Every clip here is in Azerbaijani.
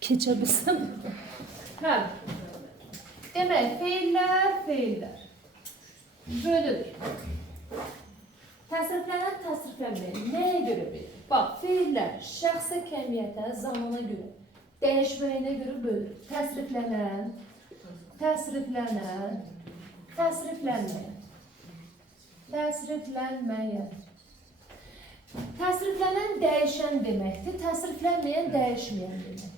Keçebilsem. Hə. Demək, feillər. Bölür. Təsriflənən. Nəyə görə bölür? Bax, feillər şəxsə, kəmiyyətə, zamana görə, dəyişməyinə görə bölür. Təsriflənən. Təsriflənən dəyişən deməkdir, təsriflənməyən dəyişməyən deməkdir.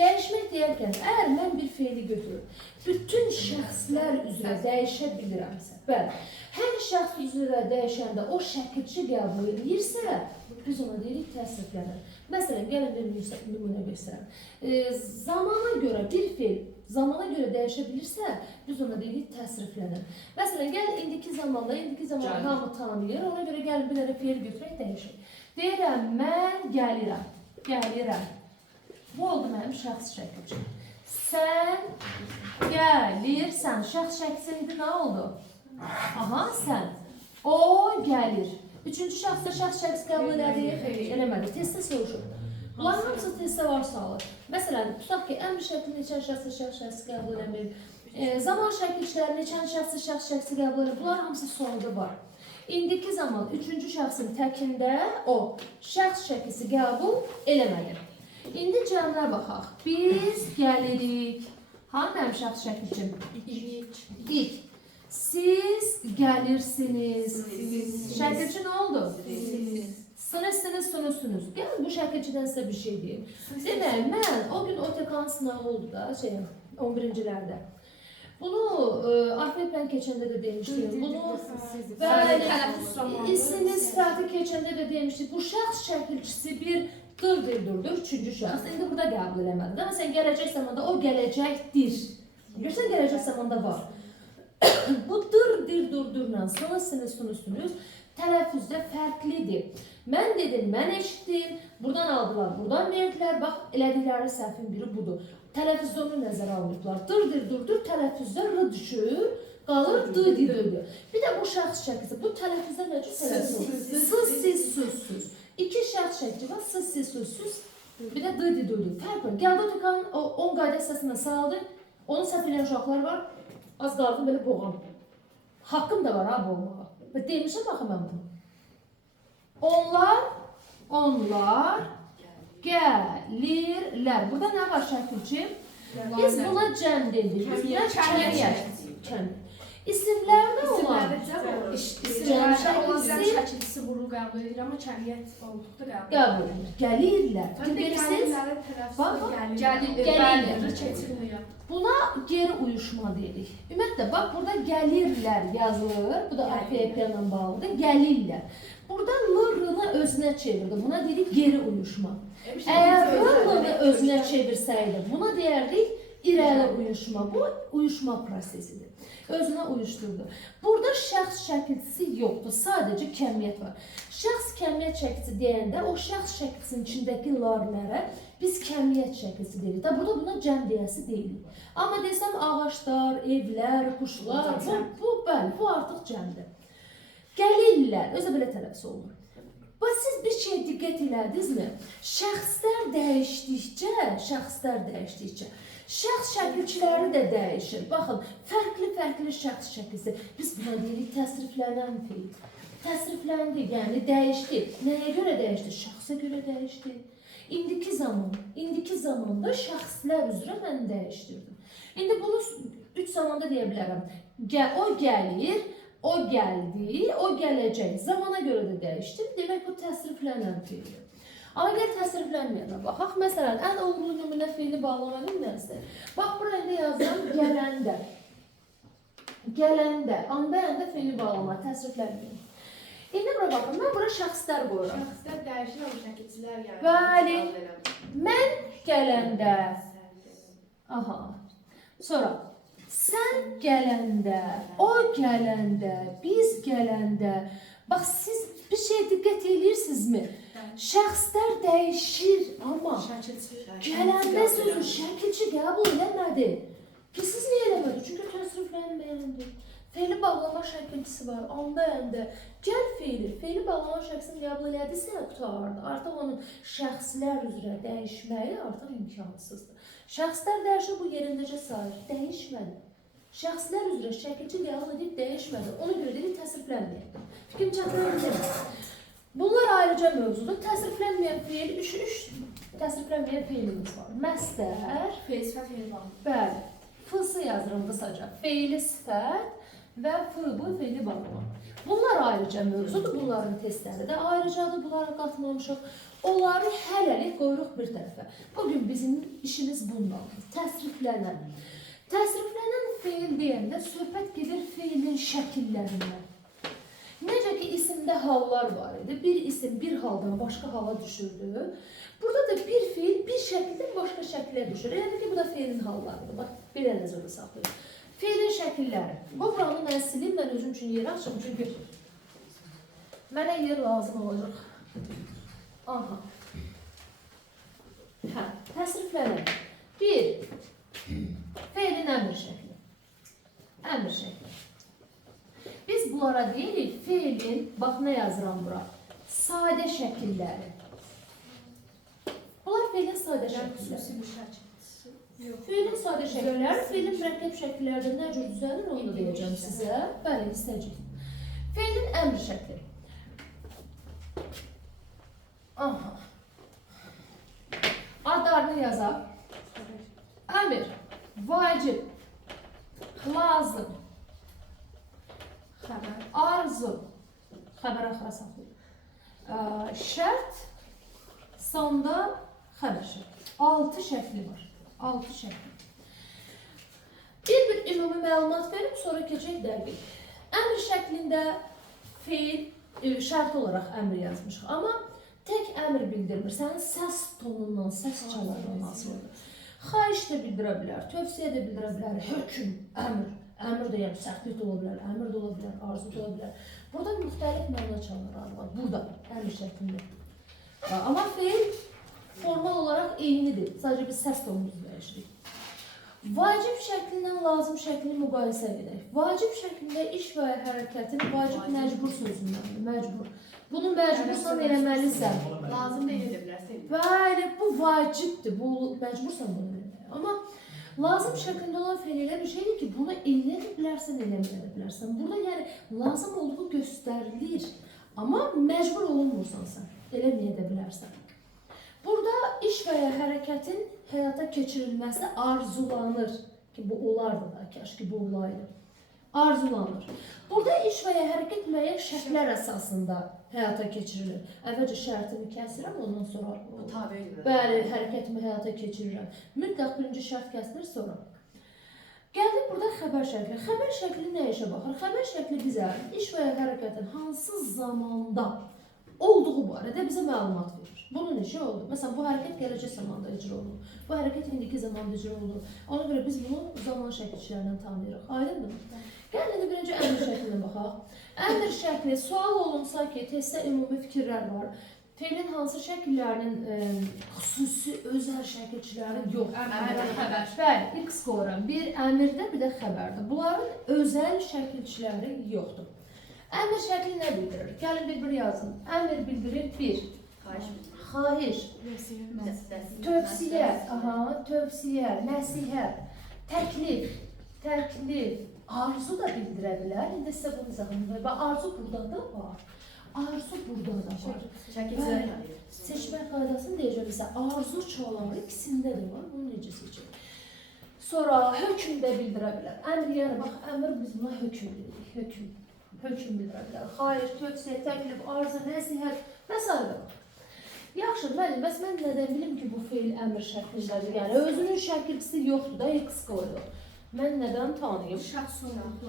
Dəyişmək deyərkən, əgər mən bir feili götürüb, bütün şəxslər üzrə dəyişə bilirəmsə, bəli, hər şəxs üzrə dəyişəndə o şəkilçi qəbul edirsə, biz ona deyirik təsriflənən. Məsələn, gəlin bir nümunə göstərəm. Zamana görə bir feil, zamana görə dəyişə bilirsə, biz ona deyirik təsriflənən. Məsələn, gəlin indiki zamanda hamı tanıyır, ona görə gəlin bir dənə feil götürək, dəyişək. Deyirəm, mən gəlirəm. Bu oldu mənim şəxs şəkilçi. Sən gəlirsən. Şəxs şəkilçi indi nə oldu? Aha, sən. O gəlir. Üçüncü şəxsdə şəxs şəkilçi qəbul elədik. Eləmədik. Testdə soruşur. Bunların hamısı testdə var sağlar. Məsələn, tutaq ki, əmr şəkli neçən şəxsdə şəxs şəkilçi qəbul eləmir. Zaman şəkilçiləri neçən şəxsdə şəxs şəkilçi qəbul eləmir. Bunların hamısı sualda var. İndiki zaman üçüncü şəxsin təkində o şəxs şəkilçi qəbul eləmədi. İndi cəmlə baxaq. Biz gəlirik. Hanı mənim şəxs şəkilçim? İlk. Siz gəlirsiniz. Şəkilçi nə oldu? Sınırsınız. Gəlin bu şəkilçidən sizə bir şey deyim. Demək, mən o gün OTK-nın sınağı oldu da, 11-cilərdə. Bunu alfabetdən keçəndə də demişdim. Bunu isim sifəti keçəndə də demişdik. Bu şəxs şəkilçisi bir dırdır, üçüncü şəxs. İndi burada qəbul eləməlidir. Amma sən gələcək zamanda o gələcəkdir. Görsən, gələcək zamanda var. Bu dırdırla sınırsınız tələffüzdə fərqlidir. Mən dedim, mən eşitdim, buradan aldılar, buradan verdilər. Bax, elədikləri səhvin biri budur. Tələffüzdə onu nəzərə almışlar. Dırdır, tələffüzdə r düşür, qalır dı. Bir də bu şəxs şəkilsi, bu tələffüzdə nə cür tələffüz? Siz. İki şəxs şəkli var, siz, bir də dı. Fərq var. Gəldi OTK-nın 10 qayda hissəsindən saldı, onun səhv eləyən uşaqlar var, az qaldım belə boğam. Haqqım da var ha boğmağa. Və demişəm baxı mən bunu. Onlar gəlirlər. Burada nə var şəkilçi? Biz buna cəm dedik. Kəmiyyət. İsimlərdə olan İsimlərdə olan cəm şəkilçisi bunu qəbul edir, amma kəmiyyət olduqda qəbul edir. Gəlirlər. Gəlirlər. Buna geri uyuşma deyirik. Ümumiyyətlə, bax, burada gəlirlər yazılır. Bu da APP ilə bağlıdır. Gəlirlər. Burada l-rını özünə çevirdi. Buna deyirik geri uyuşma. Əgər l-rını özünə çevirsəydi, buna deyərdik irəli uyuşma. Bu uyuşma prosesidir. Özünə uyuşturdu. Burada şəxs şəkilçisi yoxdur. Sadəcə kəmiyyət var. Şəxs kəmiyyət şəkilçisi deyəndə o şəxs şəkilçisinin içindəki larlara biz kəmiyyət şəkilçisi deyirik. Burada buna cəm deyəsi deyilik. Amma desəm ağaçlar, evlər, quşlar, bu artıq cəmdir. Gəlirlər, özə belə tələffüz olunur. Siz bir şey diqqət elədinizmi? Şəxslər dəyişdikcə, şəxs şəkilçiləri də dəyişir. Baxın, fərqli şəxs şəkilsi. Biz buna deyirik təsriflənən feil. Təsrifləndi, yəni dəyişdi. Nəyə görə dəyişdi? Şəxsə görə dəyişdi. İndiki zamanda şəxslər üzrə mən dəyişdirdim. İndi bunu 3 zamanda deyə bilərəm. O gəlir, o gəldi, o gələcək. Zamana görə də dəyişdim. Demək bu təsriflənən feildir. Amma gəl təsriflənməyənə baxaq. Məsələn, ən uğurlu nümunə feili bağlamanın nəzdir? Bax, buraya yazıram gələndə. Anda feili bağlama, təsriflənməyən. İndi bura baxın, mən bura şəxslər qoyuram. Şəxslər dəyişir, amma şəkilçilər yəni. Bəli, mən gələndə. Aha. Sonra, sən gələndə, o gələndə, biz gələndə. Bax, siz bir şey diqqət edirsinizmi? Şəxslər dəyişir, amma gələndə sözü şəkilçi qəbul eləmədi. Siz niyə eləmədi? Çünki təsriflənməyəndir. Feili bağlama şəkilçisi var, anda əndə. Gəl feili bağlama şəxsini qəbul elədirsə, qutardı. Artıq onun şəxslər üzrə dəyişməyi artıq imkansızdır. Şəxslər dəyişir, bu yerindəcə sayır, dəyişmədi. Şəxslər üzrə şəkilçi qəbul edib dəyişmədi. Ona görə də təsriflənməyək. Fikrim çatdırabilirim. Bunlar ayrıca mövzudur. Təsriflənməyən feil, üç təsriflənməyən feilimiz var. Məstər, Feil sifət feil var. bəli, fısı yazırım qısaca. Feili sifət və bu feili bağlama. Bunlar ayrıca mövzudur. Bunların testləri də ayrıcadır. Bunları qatmamışıq. Onları hələlik qoyuruq bir tərəfə. Bugün bizim işimiz bundandır. Təsriflənən. Təsriflənən feil deyəndə söhbət gedir feilin şəkillərindən. Necə ki, isimdə hallar var idi. Bir isim bir haldan başqa hala düşürdü. Burada da bir feil bir şəkildən başqa şəklə düşür. Yəni ki, bu da feilin hallarıdır. Bax, bir nəzərdə saxlayın. Feilin şəkilləri. Bu buranı mən silim, mən özüm üçün yer açım. Çünki mənə yer lazım olacaq. Aha. Hə, təsriflənək. Bir, feilin əmr şəkli. Əmr şəkli. Biz bunlara deyirik, feilin, bax nə yazıram bura, sadə şəkilləri. Bunlar feilin sadə şəkilləri. Feilin sadə şəkilləri, feilin mürəkkəb şəkillərdə nə cür düzəlir, onu da deyəcəm sizə. Bəli, istəyəcək. Feilin əmr şəkli. Aha. Adlarını yazaq. Əmr, vacib, lazım, arzu, xəbər axıra saxlayın. Şərt, sonda xəbər şəkli. 6 şəkli var. 6 şəkli. Bir ümumi məlumat verib, sonra keçək dəqiq. Əmr şəklində feil şərt olaraq əmr yazmışıq. Amma tək əmr bildirmir. Sənin səs tonundan, səs çalarından asılıdır. Xahiş də bildirə bilər, tövsiyə də bildirə bilər, hökm, əmr. Əmr də yəni səhvlik ola bilər, əmr də ola bilər, arzu da ola bilər. Burada müxtəlif məna çalarlar var. Burada, əmr şəklində. Amma feil formal olaraq eynidir. Sadəcə biz səs tonumuzu dəyişirik. Vacib şəklindən lazım şəklini müqayisə edək. Vacib şəklində iş və hərəkətin vacib məcbur sözündəndir, məcbur. Bunu məcbursan eləməlisən. Lazım da edə bilərsən. Bəli, bu vacibdir, bu məcbursan bunu eləməyə. Amma lazım şəklində olan feil elə bir şeydir ki, bunu eləyə bilərsən, eləməyə bilərsən. Burada yəni lazım olduğu göstərilir, amma məcbur olunmursan sən, eləməyə də bilərsən. Burada iş və ya hərəkətin həyata keçirilməsi arzulanır ki, bu olardı da, kaş ki, bu olaydı. Arzulanır. Burada iş və ya hərəkət müəyyən şərtlər əsasında həyata keçirilir. Əvvəlcə şərtimi kəsirəm, ondan sonra bəli, hərəkətimi həyata keçirirəm. Mütləq birinci şərt kəsilir, sonra. Gəldik burada xəbər şəkli. Xəbər şəkli nə işə baxır? Xəbər şəkli bizə iş və ya hərəkətin hansı zamanda olduğu barədə bizə məlumat verir. Bunun işi oldu. Məsələn, bu hərəkət gələcək zamanda icra olunur. Bu hərəkət indiki zamanda icra olunur. Ona görə biz bunu zaman şəkilçilərindən tanıyırıq. Aydındır? Gəlin birinci əmr şəklinə baxaq. Əmr şəkli, sual olunsa ki, testdə ümumi fikirlər var. Feilin hansı şəkillərinin xüsusi, özəl şəkilçiləri yox. Əmr, xəbər. Bəli, X qoyuram. Bir əmirdə, bir də xəbərdə. Bunların özəl şəkilçiləri yoxdur. Əmr şəkli nə bildirir? Gəlin bir-bir yazın. Əmr bildirir bir. Xahiş. Tövsiyə. Tövsiyə, nəsihət. Təklif. Arzu da bildirə bilər. İndi sizə bunu izahını verir. Arzu burada da var. Arzu burada da var. Seçmə qaydasını deyəcəm bizə. Arzu çaları ikisində də var. Bunu necə seçək? Sonra hökm də bildirə bilər. Əmr, yəni bax, əmr biz buna hökm deyirik. Hökm bildirə bilər. Xahiş, tövsiyə, təklif, arzu, nəsihət və s. Yaxşı, müəllim, bəs mən nədən bilim ki, bu feil əmr şəklindədir? Yəni, özünün şəkilçisi yoxdur da, X qoyulur. Mən nədən tanıyım? Şəxs olmaq.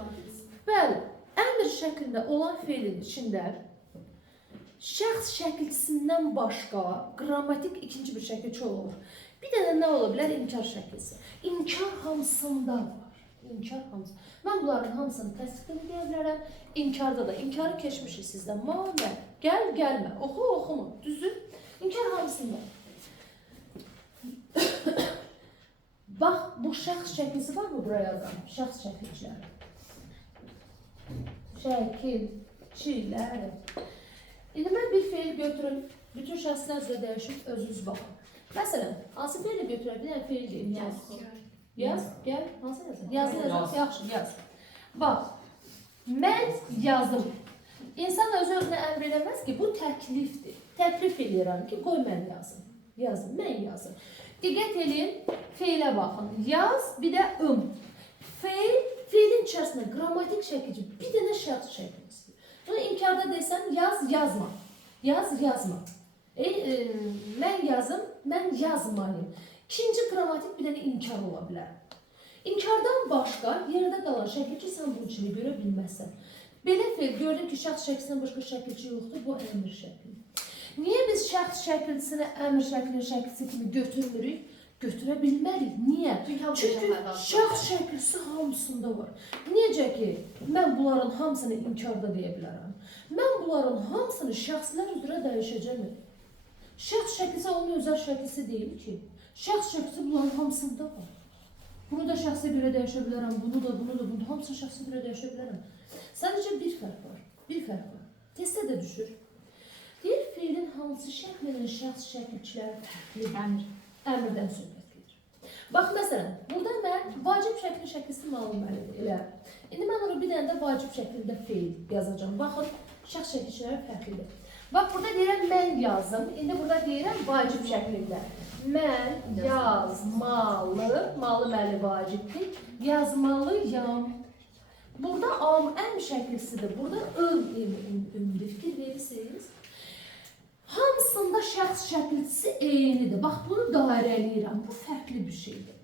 Bəli, əmr şəklində olan feilin içində şəxs şəkilçisindən başqa qrammatik ikinci bir şəkilçi olur. Bir də nə ola bilər? İnkar şəkilçisi. İnkar hamısında var. İnkar hamısı. Mən bunların hamısını təsdiq edə bilərəm. İnkarda da. İnkarı keçmişik sizdən. Mamə, gəl, gəlmə. Oxu, oxuma. Düzdür? İnkar hamısında. Bax, bu şəxs şəkilçisi var mı buraya yazan? Şəxs şəkilçiləri. şəkilçiləri. İndi mən bir feil götürün, bütün şəxslər üzrə dəyişib özünüz baxın. Məsələn, hansı feili götürək? Bir dənə feil deyim. Yaz, gəl, hansı yazın? Yazın, yaxşı, yaz. Bax, mən yazım. İnsan özü-özünə əmr eləməz ki, bu təklifdir. Təklif edirəm ki, qoy mən yazım. Yazım, mən yazım. Diqqət edin, feilə baxın. Yaz, bir də Feil, feilin içərisində qrammatik şəkilci bir dənə şəxs şəkli istəyir. Bunu inkarda desəm, yaz, yazma. Yaz, yazma. Mən yazım, mən yazmayım. İkinci qrammatik bir dənə inkar ola bilər. İnkardan başqa yerdə qalan şəkilci sən bu içini görə bilməzsən. Belə feil gördüm ki, şəxs şəkilsindən başqa şəkilci yoxdur, bu əmr şəkli. Niyə biz şəxs şəkilcisini əmr şəklinin şəkilçisi kimi götürmürük? Götürə bilmərik. Niyə? Çünki şəxs şəkilçisi hamısında var. Necə ki, mən bunların hamısını inkarda deyə bilərəm. Mən bunların hamısını şəxslər üzrə dəyişəcəm. Şəxs şəkilçisi onun özəl şəkilçisi deyil ki. Şəxs şəkilçisi bunların hamısında var. Bunu da şəxsə görə dəyişə bilərəm, bunu da, hamısını şəxsə görə dəyişə bilərəm. Sadəcə bir fərq var. Testdə də düşür. Deyir, feilin hansı şəklinin şəxs şəkilçiləri fərqlidir? Əmrdən söhbət gedir. Bax, məsələn, burada mən vacib şəklin şəkilçisi məluməlidir, elə. İndi mən orada bir dənə də vacib şəklində feil yazacağım. Baxın, şəxs şəkilçiləri fərqlidir. Bax, burada deyirəm, mən yazım. İndi burada deyirəm, vacib şəklində. Mən yazmalı, malı məli vacibdir, yazmalıyam. Burada əmr şəkilçisidir, burada ümdir, fikir verirsiniz. Hamısında şəxs şəkilçisi eynidir. Bax, bunu dairələyirəm. Bu fərqli bir şeydir.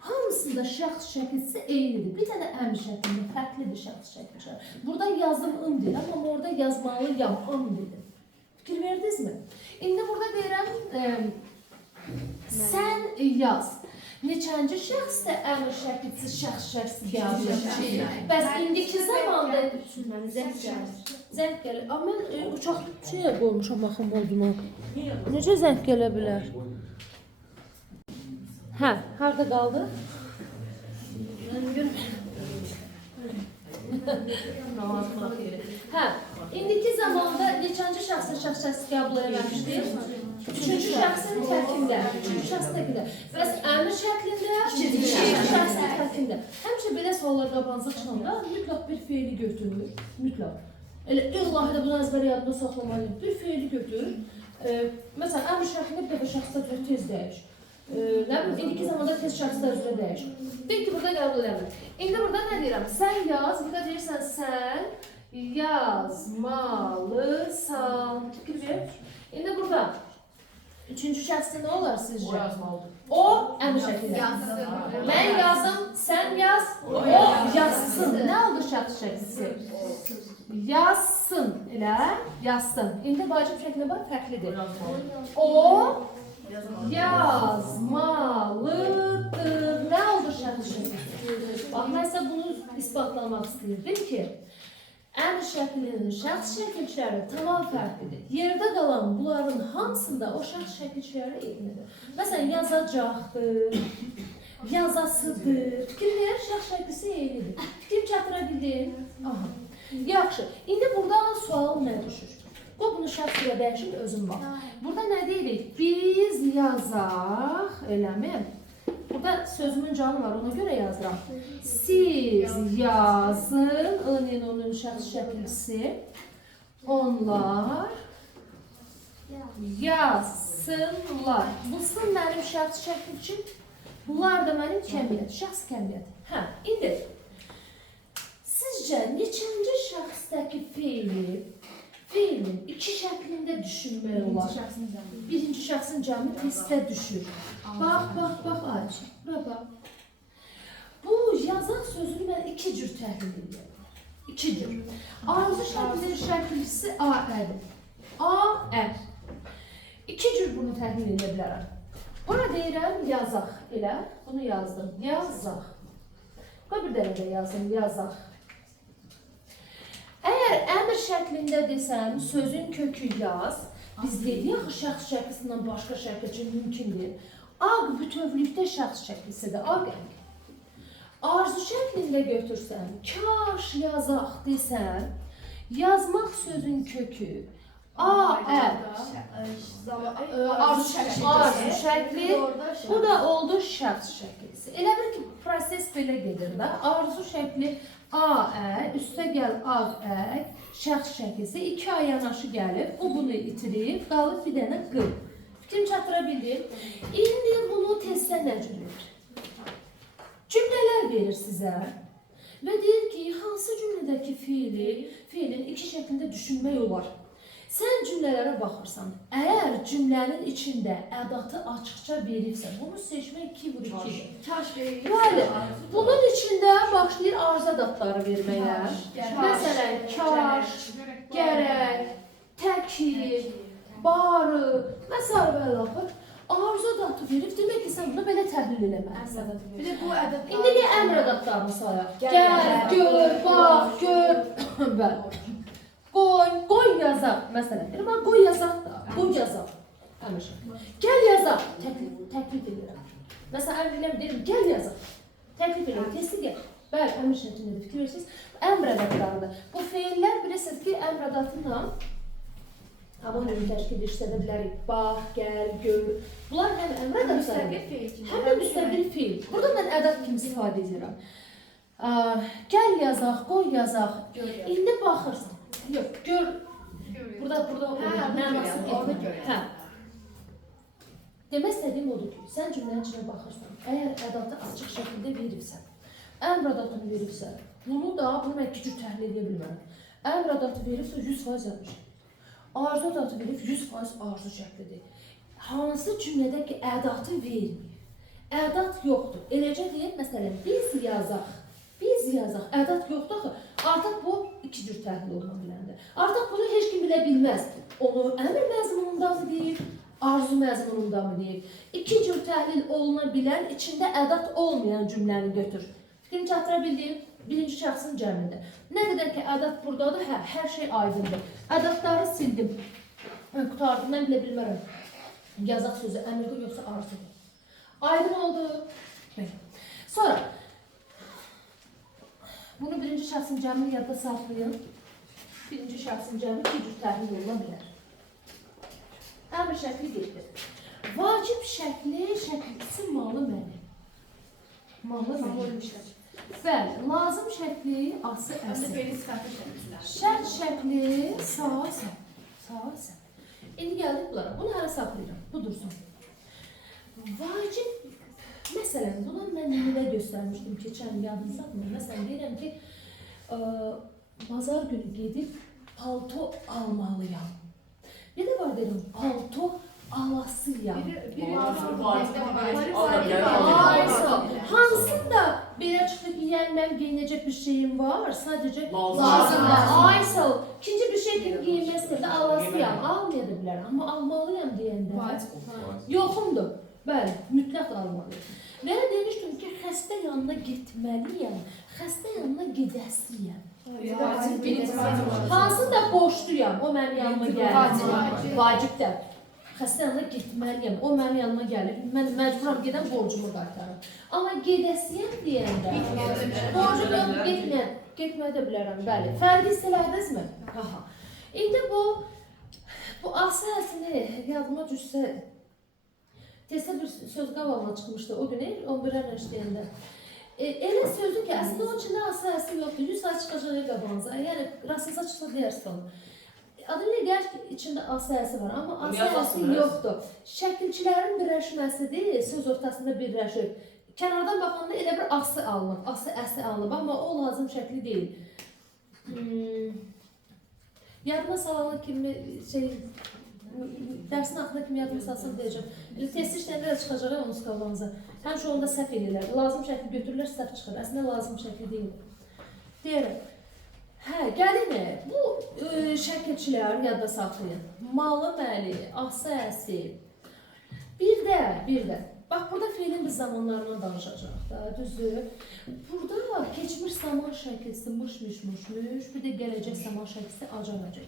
Hamısında şəxs şəkilçisi eynidir. Bir dənə əmr şəklində fərqlidir şəxs şəkilçilər. Burada yazım deyirəm, amma orada yazmalıyam dedim. Fikir verdinizmi? İndi burada deyirəm, sən yaz. Neçənci şəxsdə əmr şəkilçisi şəxs qəbul edir? Bəs indiki zamanda zəng gəlir. Amma mən uçaq qoymuşam baxım moduna. Necə zəng gələ bilər? Hə, harada qaldı? Hə, indiki zamanda neçənci şəxsin şəxs qəbul eləmişdir? Üçüncü şəxsin tərkində. Bəs əmr şəklində, ikinci şəxsin tərkində. Həmişə belə suallar qabanıza çıxanda mütləq bir feili götürür. Mütləq. Elə illahi də bunu əzbər yadında saxlamalıyım. Bir feili götür. Məsələn, əmr şəklində bir dəfə şəxslər üzrə tez dəyiş. Nə bilim, indiki zamanda tez şəxslər üzrə dəyiş. Deyək ki, burada qəbul eləmir. İndi burada nə deyirəm? Sən yaz, burada deyirsən sən yazmalısan. Fikir ver. İndi burada üçüncü şəxsdə nə olar sizcə? O əmr şəklində. Mən yazım, sən yaz, o yazsın. Nə oldu şəxs şəklisi? Yazsın, elə, yazsın. İndi vacib şəkli var, fərqlidir. O yazmalıdır. Nə oldu şəxs şəkli? Bax, mən sizə bunu isbatlamaq istəyirdim ki, əmr şəklinin şəxs şəkilçiləri tamam fərqlidir. Yerdə qalan bunların hamısında o şəxs şəkilçiləri eynidir. Məsələn, yazacaqdır, yazasıdır. Fikir verir, şəxs şəklisi eynidir. Fikir çatıra bildim. Aha. Yaxşı, indi burada sual nə düşür? Qoy bunu şəxs ilə dəyişib özün bax. Burada nə deyirik? Biz yazaq, eləmi? Burada sözümün canı var, ona görə yazıram. Siz yazın, onun şəxs şəkilçisi. Onlar yazsınlar. Bu sən mənim şəxs şəkilçim, bunlar da mənim kəmiyyət, şəxs kəmiyyət. Hə, indi sizcə neçənci şəxsdəki feilin iki şəklində düşünmək olar? Birinci şəxsin cəmi testdə düşür. Bax, Ayşə, bura bax. Bu yazaq sözünü mən iki cür təhlil edirəm. İki cür. Arzu şəklinin şəkilçisi A-ədir. A-ər. İki cür bunu təhlil edə bilərəm. Bura deyirəm yazaq elə. Bunu yazdım. Yazaq. Qoy bir dənə də yazdım. Yazaq. Əgər əmr şəklində desəm, sözün kökü yaz. Biz dedik axı şəxs şəklisindən başqa şəkilçi mümkündür. Aq bütövlükdə şəxs şəklisidir. Arzu şəklində götürsən, kaş yazaq desən, yazmaq sözün kökü arzu şəkli, bu da oldu şəxs şəklisi. Elə bir ki, proses belə gedir də, arzu şəkli üstə gəl şəxs şəklisi, 2 ay yanaşı gəlib, o bunu itirib, qalıb bir dənə qıl. Fikrim çatıra bildim. İndi bunu testə nə cümlədir? Cümlələr verir sizə və deyir ki, hansı cümlədəki fiilin 2 şəklində düşünmək olar. Sən cümlələrə baxırsan, əgər cümlənin içində ədatı açıqca verirsə, bunu seçmək 2-2-dir. Bəli, bunun içində başlayır arzu ədatları verməyə. Məsələn, kaş, gərək, təkid, barı, məsələ və laxır. Arzu ədatı verib, demək ki, sən bunu belə təhlil eləməlisən. İndi bir əmr ədatlarını sayaq. Gəl, gör, bax, gör, bəli. Qoy yazaq, məsələn, deyirəm, qoy yazaq da, qoy yazaq. Əmr. Gəl yazaq, təklif edirəm. Məsələn, əmr eləm, deyirəm, gəl yazaq. Təklif edirəm, testi gəl. Bəli, əmr şəklində fikir verirsiniz. Əmr ədatlarıdır. Bu feillər bilirsiniz ki, əmr ədatıyla havan ürün təşkil işlədə bilərik. Bax, gəl, gör. Bunlar həm əmr ədatlarıdır, həm də müstəqil feil. Burada mən ədat kimi istifadə edirəm. Gəl yazaq, qoy yazaq. İndi baxırsan. Yox, gör. Burada mənası getmir. Hə. Demək istədiyim odur ki, sən cümlənin içinə baxırsan, əgər ədatı açıq şəkildə veribsən, əmr ədatını veribsə, bunu mən 2 cür təhlil edə bilmərəm. Əmr ədatı veribsə 100% yazmışam. Arzu ədatı verib 100% arzu şəklidir. Hansı cümlədə ki, ədatı vermir? Ədat yoxdur. Eləcə deyək, məsələn, biz yazaq, ədat yoxdur axı. Artıq bu 2 cür təhlil olma biləndir. Artıq bunu heç kim bilə bilməz. Onu əmr məzmununda mı deyib, arzu məzmununda mı deyib? 2 cür təhlil oluna bilən, içində ədat olmayan cümləni götür. Fikrini çatıra bildiyim, birinci şəxsin cəmində. Nə qədər ki, ədat buradadır, hər şey aydındır. Ədatları sildim. Qutardım, mən bilə bilmərəm. Yazaq sözü əmirdir, yoxsa arzudur. Aydın oldu. Sonra, bunu birinci şəxsin cəmini yadda saxlayın. Birinci şəxsin cəmi 2 cür təhlil oluna bilər. Əmr şəkli gedir. Vacib şəklisi malı mənim. Malı mənim. Bəli, lazım şəkli ası əsi. Şərt şəkli sağa sən. İndi gəldik bunlara. Bunu hələ saxlayıram. Bu dursun. Vacib, məsələn, bunu mən niyə göstərmişdim keçən yadınızdadmı? Məsələn, deyirəm ki, bazar günü gedib palto almalıyam. Bir də var deyirəm, palto alasıyam. Hansında belə çıxdı ki, yəni mən geyinəcək bir şeyim var, sadəcə lazımdır. Aysal, ikinci bir şey kimi giyinmək istəyirəm, alasıyam, almaya da bilərəm. Amma almalıyam deyəndə yoxumdur. Bəli, mütləq almalıyam. Və demişdim ki, xəstə yanına getməliyəm, xəstə yanına gedəsiyəm. Hansında boşduyam, o mənim yanıma gəlir. Vacibdir. Xəstə yanına getməliyəm, o mənim yanıma gəlir. Mən məcburam gedən borcumu qaytarım. Amma gedəsiyəm deyəndə, borcum yox, getməyə də bilərəm, bəli. Fərqi istələdinizmi? İndi bu asasını yadıma düşsə, testə bir söz qavalına çıxmışdı o günü, 11-lərlə işləyəndə. Elə sözdür ki, əslində onun içində asası yoxdur, 100 ay çıxacaq qabağınıza, yəni rastınıza çıxsa deyərsiniz onu. Adım ilə gəlir ki, içində asası var, amma asası yoxdur. Şəkilçilərin birləşməsidir, söz ortasında birləşir. Kənardan baxanda elə bir ası alınıb, əsi alınıb, amma o lazım şəkli deyil. Yadıma salanı kimi dərsin axırına kimi yadıma salsam deyəcəm. Testi işləyəndə də çıxacaq onun qabağınıza. Həmişə onda səhv edirlər. Lazım şəkli götürürlər, səhv çıxır. Əslində lazım şəkli deyil. Deyərəm. Gəlin, bu şəkilçiləri yadda saxlayın. Malı, məli, ası, əsi. Bir də. Bax, burada feilin biz zamanlarına danışacaq da, düzdür. Burada keçmiş zaman şəkilsi mış, bir də gələcək zaman şəkilsi acaq.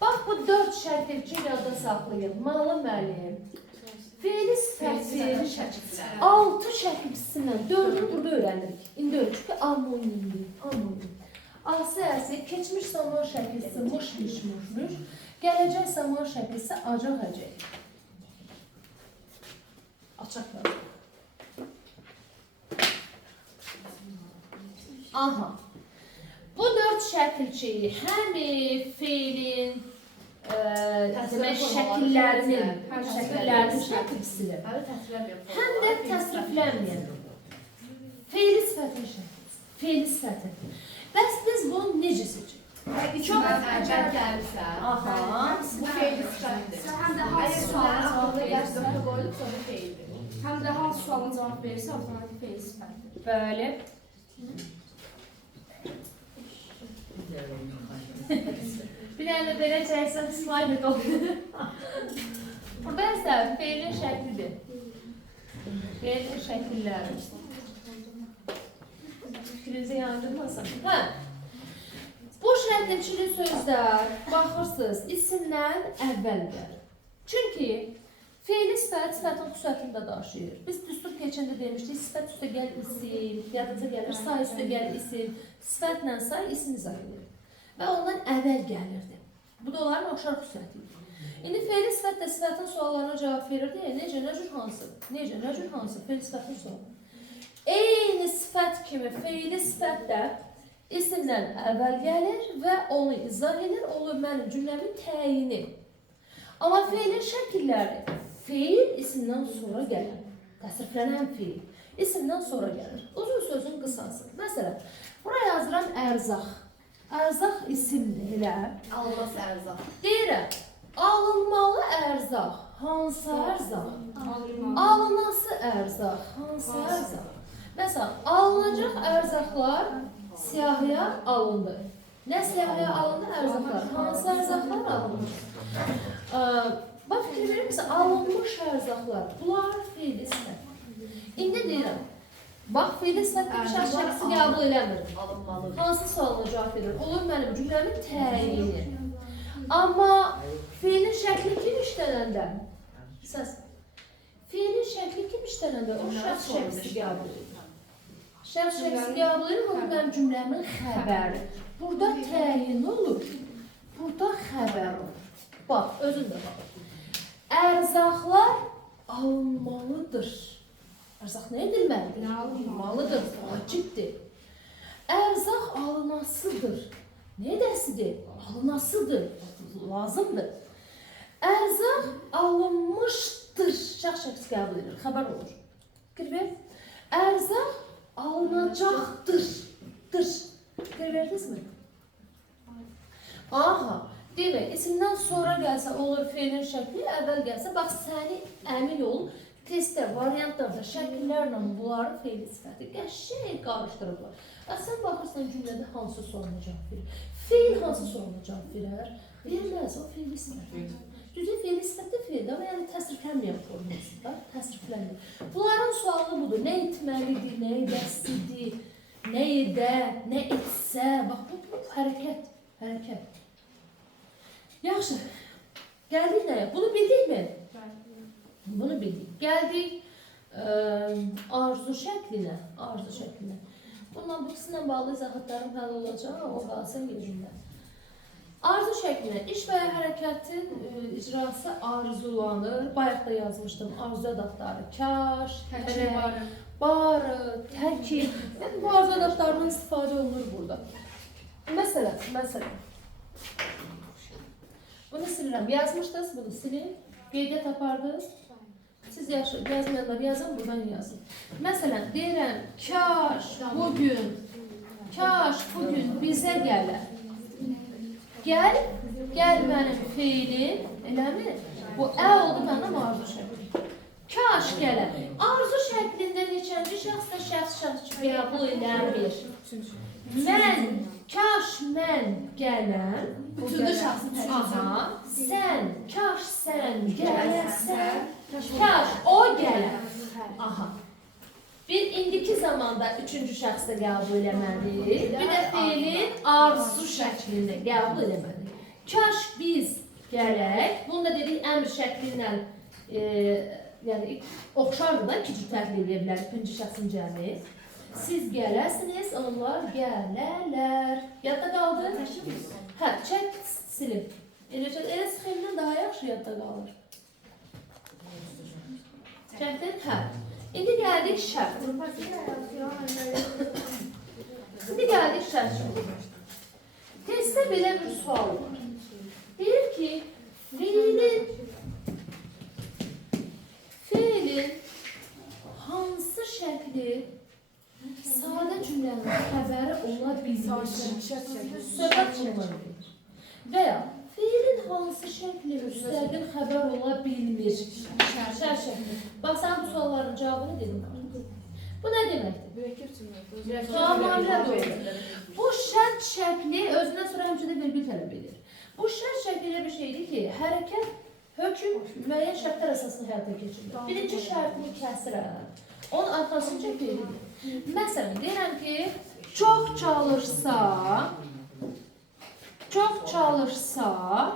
Bax, bu 4 şəkilçi yadda saxlayın. Malı, məli, feili sifəti, 6 şəkilçisindən 4'ünü burada öyrənirik. İndi öyle çünki amonindir. Amonin. Ası əsi, keçmiş zaman şəklisi mış miş muş muş. Gələcək zaman şəklisi acaq əcək. Açaq yazıq. Aha. Bu dörd şəkilçiyi həm feilin demək şəkillərinin şəkilçisidir. Həm də təsriflənməyən. Feili sifətin şəkilçisi. Feili sifətin. Bəs biz bunu necə seçək? Çok acayip gelmişse. Aha. Bu feyli sıçrattı. Həm də Hayır, hansı sualın sualına altında cavab gerçi verirsə, doktor koyduk sonra feyli. həm də hansı sualına cavab verirsə, avtomatik feil sifətdir. Bəli. Bir dənə də belə çəksən slide olur. Burada isə feilin şəklidir. Feilin şəkilləri. Fikrinizi yandırmasın. Hə. Bu şəkilçili sözlər baxırsınız isimdən əvvəl gəlir. Çünki feili sifət sifətin xüsusiyyətində daşıyır. Biz düstur keçəndə demişdik, sifət üstə gəl isim, yadınıza gəlir, say üstə gəl isim, sifətlə say isim izah edir. Və ondan əvvəl gəlirdi. Bu da onların oxşar xüsusiyyəti idi. İndi feili sifət də sifətin suallarına cavab verirdi. Necə, nə cür hansı? Necə, nə cür hansı? Feili sifətin sualı. Eyni sifət kimi feili sifət də isimdən əvvəl gəlir və onu izah edir, olur mənim cümləmin təyini. Amma feilin şəkilləri, feil isimdən sonra gəlir. Təsriflənən feil isimdən sonra gəlir. Uzun sözün qısası. Məsələn, buraya yazıram ərzaq. Ərzaq isimdir, elə. Alınması erzak. Deyirəm, alınmalı ərzaq. Hansı ərzaq? Alınası ərzaq. Hansı ərzaq? Məsələn, alınacaq ərzaqlar siyahıya alındı. Nə siyahıya alındı? Ərzaqlar. Hansı ərzaqlar alındı? Bax, fikir verir misin? Alınmış ərzaqlar. Bunlar feili sifət. İndi deyirəm, bax, feili sifətdə şəxs şəxsi qəbul eləmir. Alınmalı. Hansı sualına cavab verir? Olur mənim cümləmin təyini. Amma feilin şəkli kim işlənəndə? Səs. Feilin şəkli kim işlənəndə? O şəxs şəxsi qəbul edir. Şəxs şəxsi qəbul edir, o mənim cümləmin xəbəri. Burada təyin olur, burada xəbər olur. Bax, özün də bax. Ərzaqlar alınmalıdır. Ərzaq nə edilməlidir? Alınmalıdır, vacibdir. Ərzaq alınasıdır. Nə edəsidir? Alınasıdır, lazımdır. Ərzaq alınmışdır. Şəxs qəbul edir, xəbər olur. Fikir ver. Ərzaq alınacaqdır. Fikir verdinizmi? Aha. Demək, isimdən sonra gəlsə olur feilin şəkli, əvvəl gəlsə, bax, səni əmin ol, testdə, variantlarda, şəkillərlə bunların feili sifəti qəşəng qarışdırırlar. Sən baxırsan cümlədə hansı sualına cavab verir? Feil hansı sualına cavab verər? Verməz, o feili sifət. Düzü feili sifətdə feildir, amma yəni təsriflənməyən forması da, təsriflənmir. Bunların sualı budur, nə etməlidir, nə edəsidir, nə edə, nə etsə, bax, bu hərəkət. Yaxşı, gəldik nəyə? Bunu bildikmi? Bunu bildik. Gəldik arzu şəklinə. Bununla bu ikisindən bağlı izahatlarım həll olacaq, o qalsın yerində. Arzu şəklinə iş və hərəkətin icrası arzulanır. Bayaq da yazmışdım, arzu ədatları kaş, barı, tərkib. Yəni, bu arzu ədatlarından istifadə olunur burada. Məsələn. Bunu silirəm. Yazmışdınız, bunu silin. Qeydiyyat apardınız. Siz yazmayanlar yazın, buradan yazın. Məsələn, deyirəm, kaş bugün bizə gələr. Gəl mənim feilim, eləmi? Bu oldu mənim arzu şəkli. Kaş gələr. Arzu şəklində neçənci şəxsdə şəxs qəbul eləmir. Kaş mən gələm. Üçüncü şahsın Aha. Kaş sən gələrsən. Kaş o gələr. Aha. Bir indiki zamanda üçüncü şəxsdə qəbul eləməlidir. Bir də feilin arzu şəklində qəbul eləməlidir. Kaş biz gələk. Bunu da dedik əmr şəkli ilə yəni oxşardır da, iki cür təhlil edə bilərik. İkinci şəxsin cəmi. Siz gələsiniz, onlar gələrlər. Yadda qaldı? Hə, çək silin. Elə sxemdən daha yaxşı yadda qalır. Çəkdin? Hə. İndi gəldik şərt. İndi gəldik şərt. Testdə belə bir sual var. Deyir ki, feilin hansı şəkli sadə cümlənin xəbəri ola bilmir? Söhbət bunları verir. Və ya feilin hansı şəkli müstəqil xəbər ola bilmir? Şər şəkli. Bax, sən bu sualların cavabını dedim. Bu nə deməkdir? Tamamilə doğru. Bu şərt şəkli özündən sonra həmçində vergi tələb edir. Bu şərt şəkli elə bir şeydir ki, hərəkət, hökm müəyyən şərtlər əsasında həyata keçirilir. Birinci şərtini kəsirəm. Onun arxasınca verilir. Məsələn, deyirəm ki, çox çalışsa,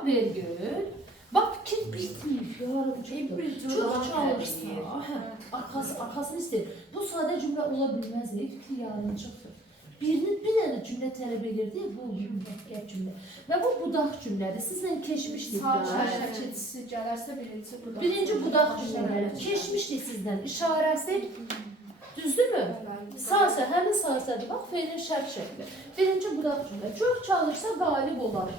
vergül. Bax, fikir bitmir, yarımcıdır. Çox çalışsa, arxasını istəyir. Bu sadə cümlə ola bilməz, fikir yarımcıqdır. Bir dənə cümlə tələb edirdi, bu müvəkkəl cümlə. Və bu budaq cümlədir. Sizlə keçmişdik. Şəkilçisi gələrsə birinci budaq cümlələri. Keçmişdik sizdən. İşarəsi düzdürmü? Sağsa, həmin sağsadır. Bax, feilin şərt şəkli. Birinci budaq cümlə. Çox çalışsa qalib olar.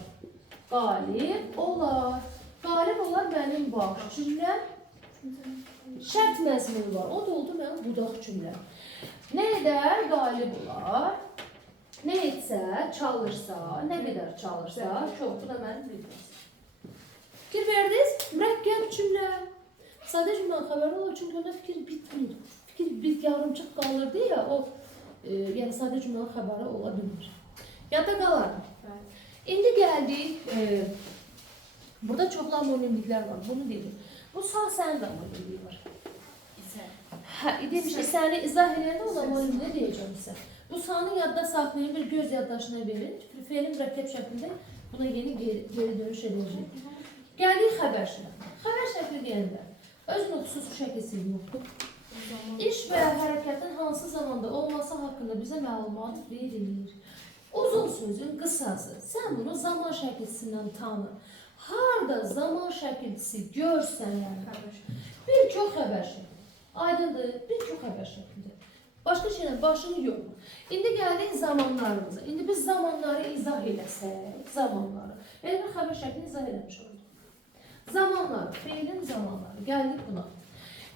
Qalib olar. Qalib olar mənim bax cümləm. Şərt məzmunu var. O da oldu mənim budaq cümləm. Nə edər? Qalib olar. Nə etsə, çalışsa, nə qədər çalışsa, çox. Bu da mənim bildirsin. Fikir verdiniz? Mürəkkəb cümlə. Sadə cümlə xəbəri olur, çünki onda fikir bitmir. Fikir yarımçıq qalırdı ya, o yəni sadə cümlənin xəbəri ola bilmir. Yadda qalar. İndi gəldik, burada çoxlu amonimliklər var, bunu deyim. Bu sağ sənin də amonimliyi var. Hə, demişik, səni izah edəndə o amonimliyi deyəcəm sizə. Bu sağını yadda saxlayın, bir göz yaddaşına verin. Feilin mürəkkəb şəklində buna yeni geri dönüş edəcək. Gəldik xəbər şəkli. Xəbər şəkli deyəndə özünün xüsusi şəkilsi yoxdur. İş və ya hərəkətin hansı zamanda olması haqqında bizə məlumat verilir. Uzun sözün qısası. Sən bunu zaman şəkilsindən tanı. Harada zaman şəkilsi görsən, bir çox xəbər şəkli. Aydındır, bir çox xəbər şəklidir. Başqa şeylə başını yox. İndi gəldik zamanlarımıza. İndi biz zamanları izah eləsək, zamanları. Elə bir xəbər şəklini izah eləmiş olduq. Zamanlar, feilin zamanları. Gəldik buna.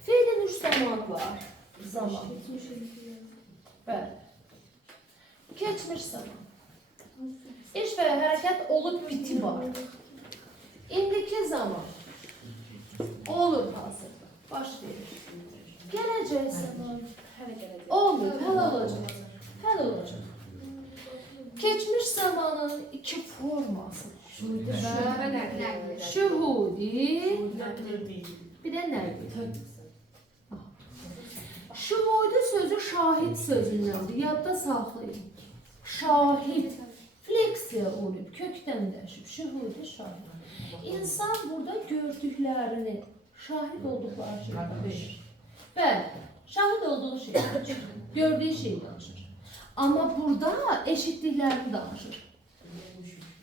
Feilin 3 zamanı var. Zaman. Bəli. Keçmiş zaman. İş və hərəkət olub biti var. İndiki zaman. Olur hazırda. Başlayır. Gələcək zaman. Olur, həll olacaq. Həll olacaq. Keçmiş zamanın iki forması. Şühudi, bir də nəqli. Şühudi sözü şahid sözündəndir. Yadda saxlayın. Şahid. Fleksiya olub, kökdən dəyişib. Şühudi, şahid. İnsan burada gördüklərini, şahid olduqları şeyi verir. Bəli, şahid olduğu şey danışır, gördüyü şeyi danışır. Amma burada eşitdiklərini danışır.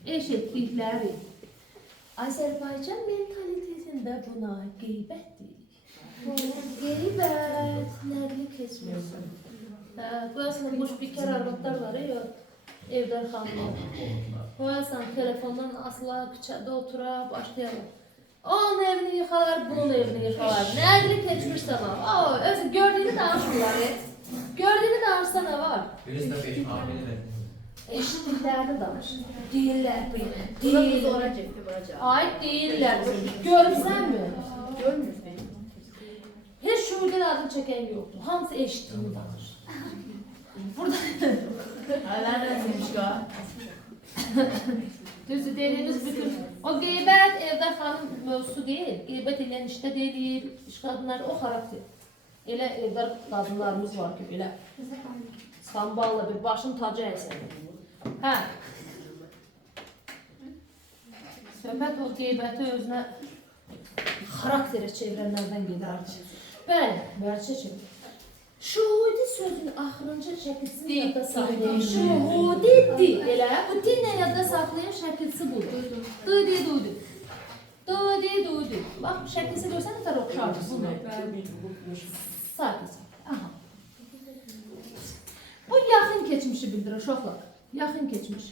Eşitdikləri. Azərbaycan mentalitetində buna qeybət deyirik. Qeybət, nəqli keçmiyorsun. Qoyasan, boş bikar arvadlar var ya, evlər xanımlar. Qoyasan, telefondan asıla, küçədə otura, başlayalım. Onun evini yıxalar, bunun evini yıxalar. Nəqli keçmiş zaman. Özü gördüyünü danışmırlar. Gördüyünü danışsa nə var? Eşitdiklərini danışır. Deyirlər. Ay, deyirlər. Görürsənmi? Görmürsən. Heç şuurdan adını çəkən yoxdur. Hamısı eşitdiyini danışır. Burada... Nereden demiş ya? Düzdür, dediyiniz bütün... O qeybət evdə xanım mövzusu deyil. Qeybət eləyən işdə deyil. İş qadınları o xarakter. Elə evdə qadınlarımız var ki, belə samballa bir başın tacı əysən. Hə. Söhbət o qeybəti özünə xarakterə çevirənlərdən gedir. Bəli, vərçə çevir. Şuhudi sözünün axırıncı şəkilsini yadda saxlayın. Şuhudi. Elə bu dinlə yadda saxlayan şəkilsi budur. Dudi dudi. Dudi dudi. Bax şəkilsi görsən nə qədər oxşardır bunu. Sakit. Aha. Bu yaxın keçmişi bildirir uşaqlar. Yaxın keçmiş.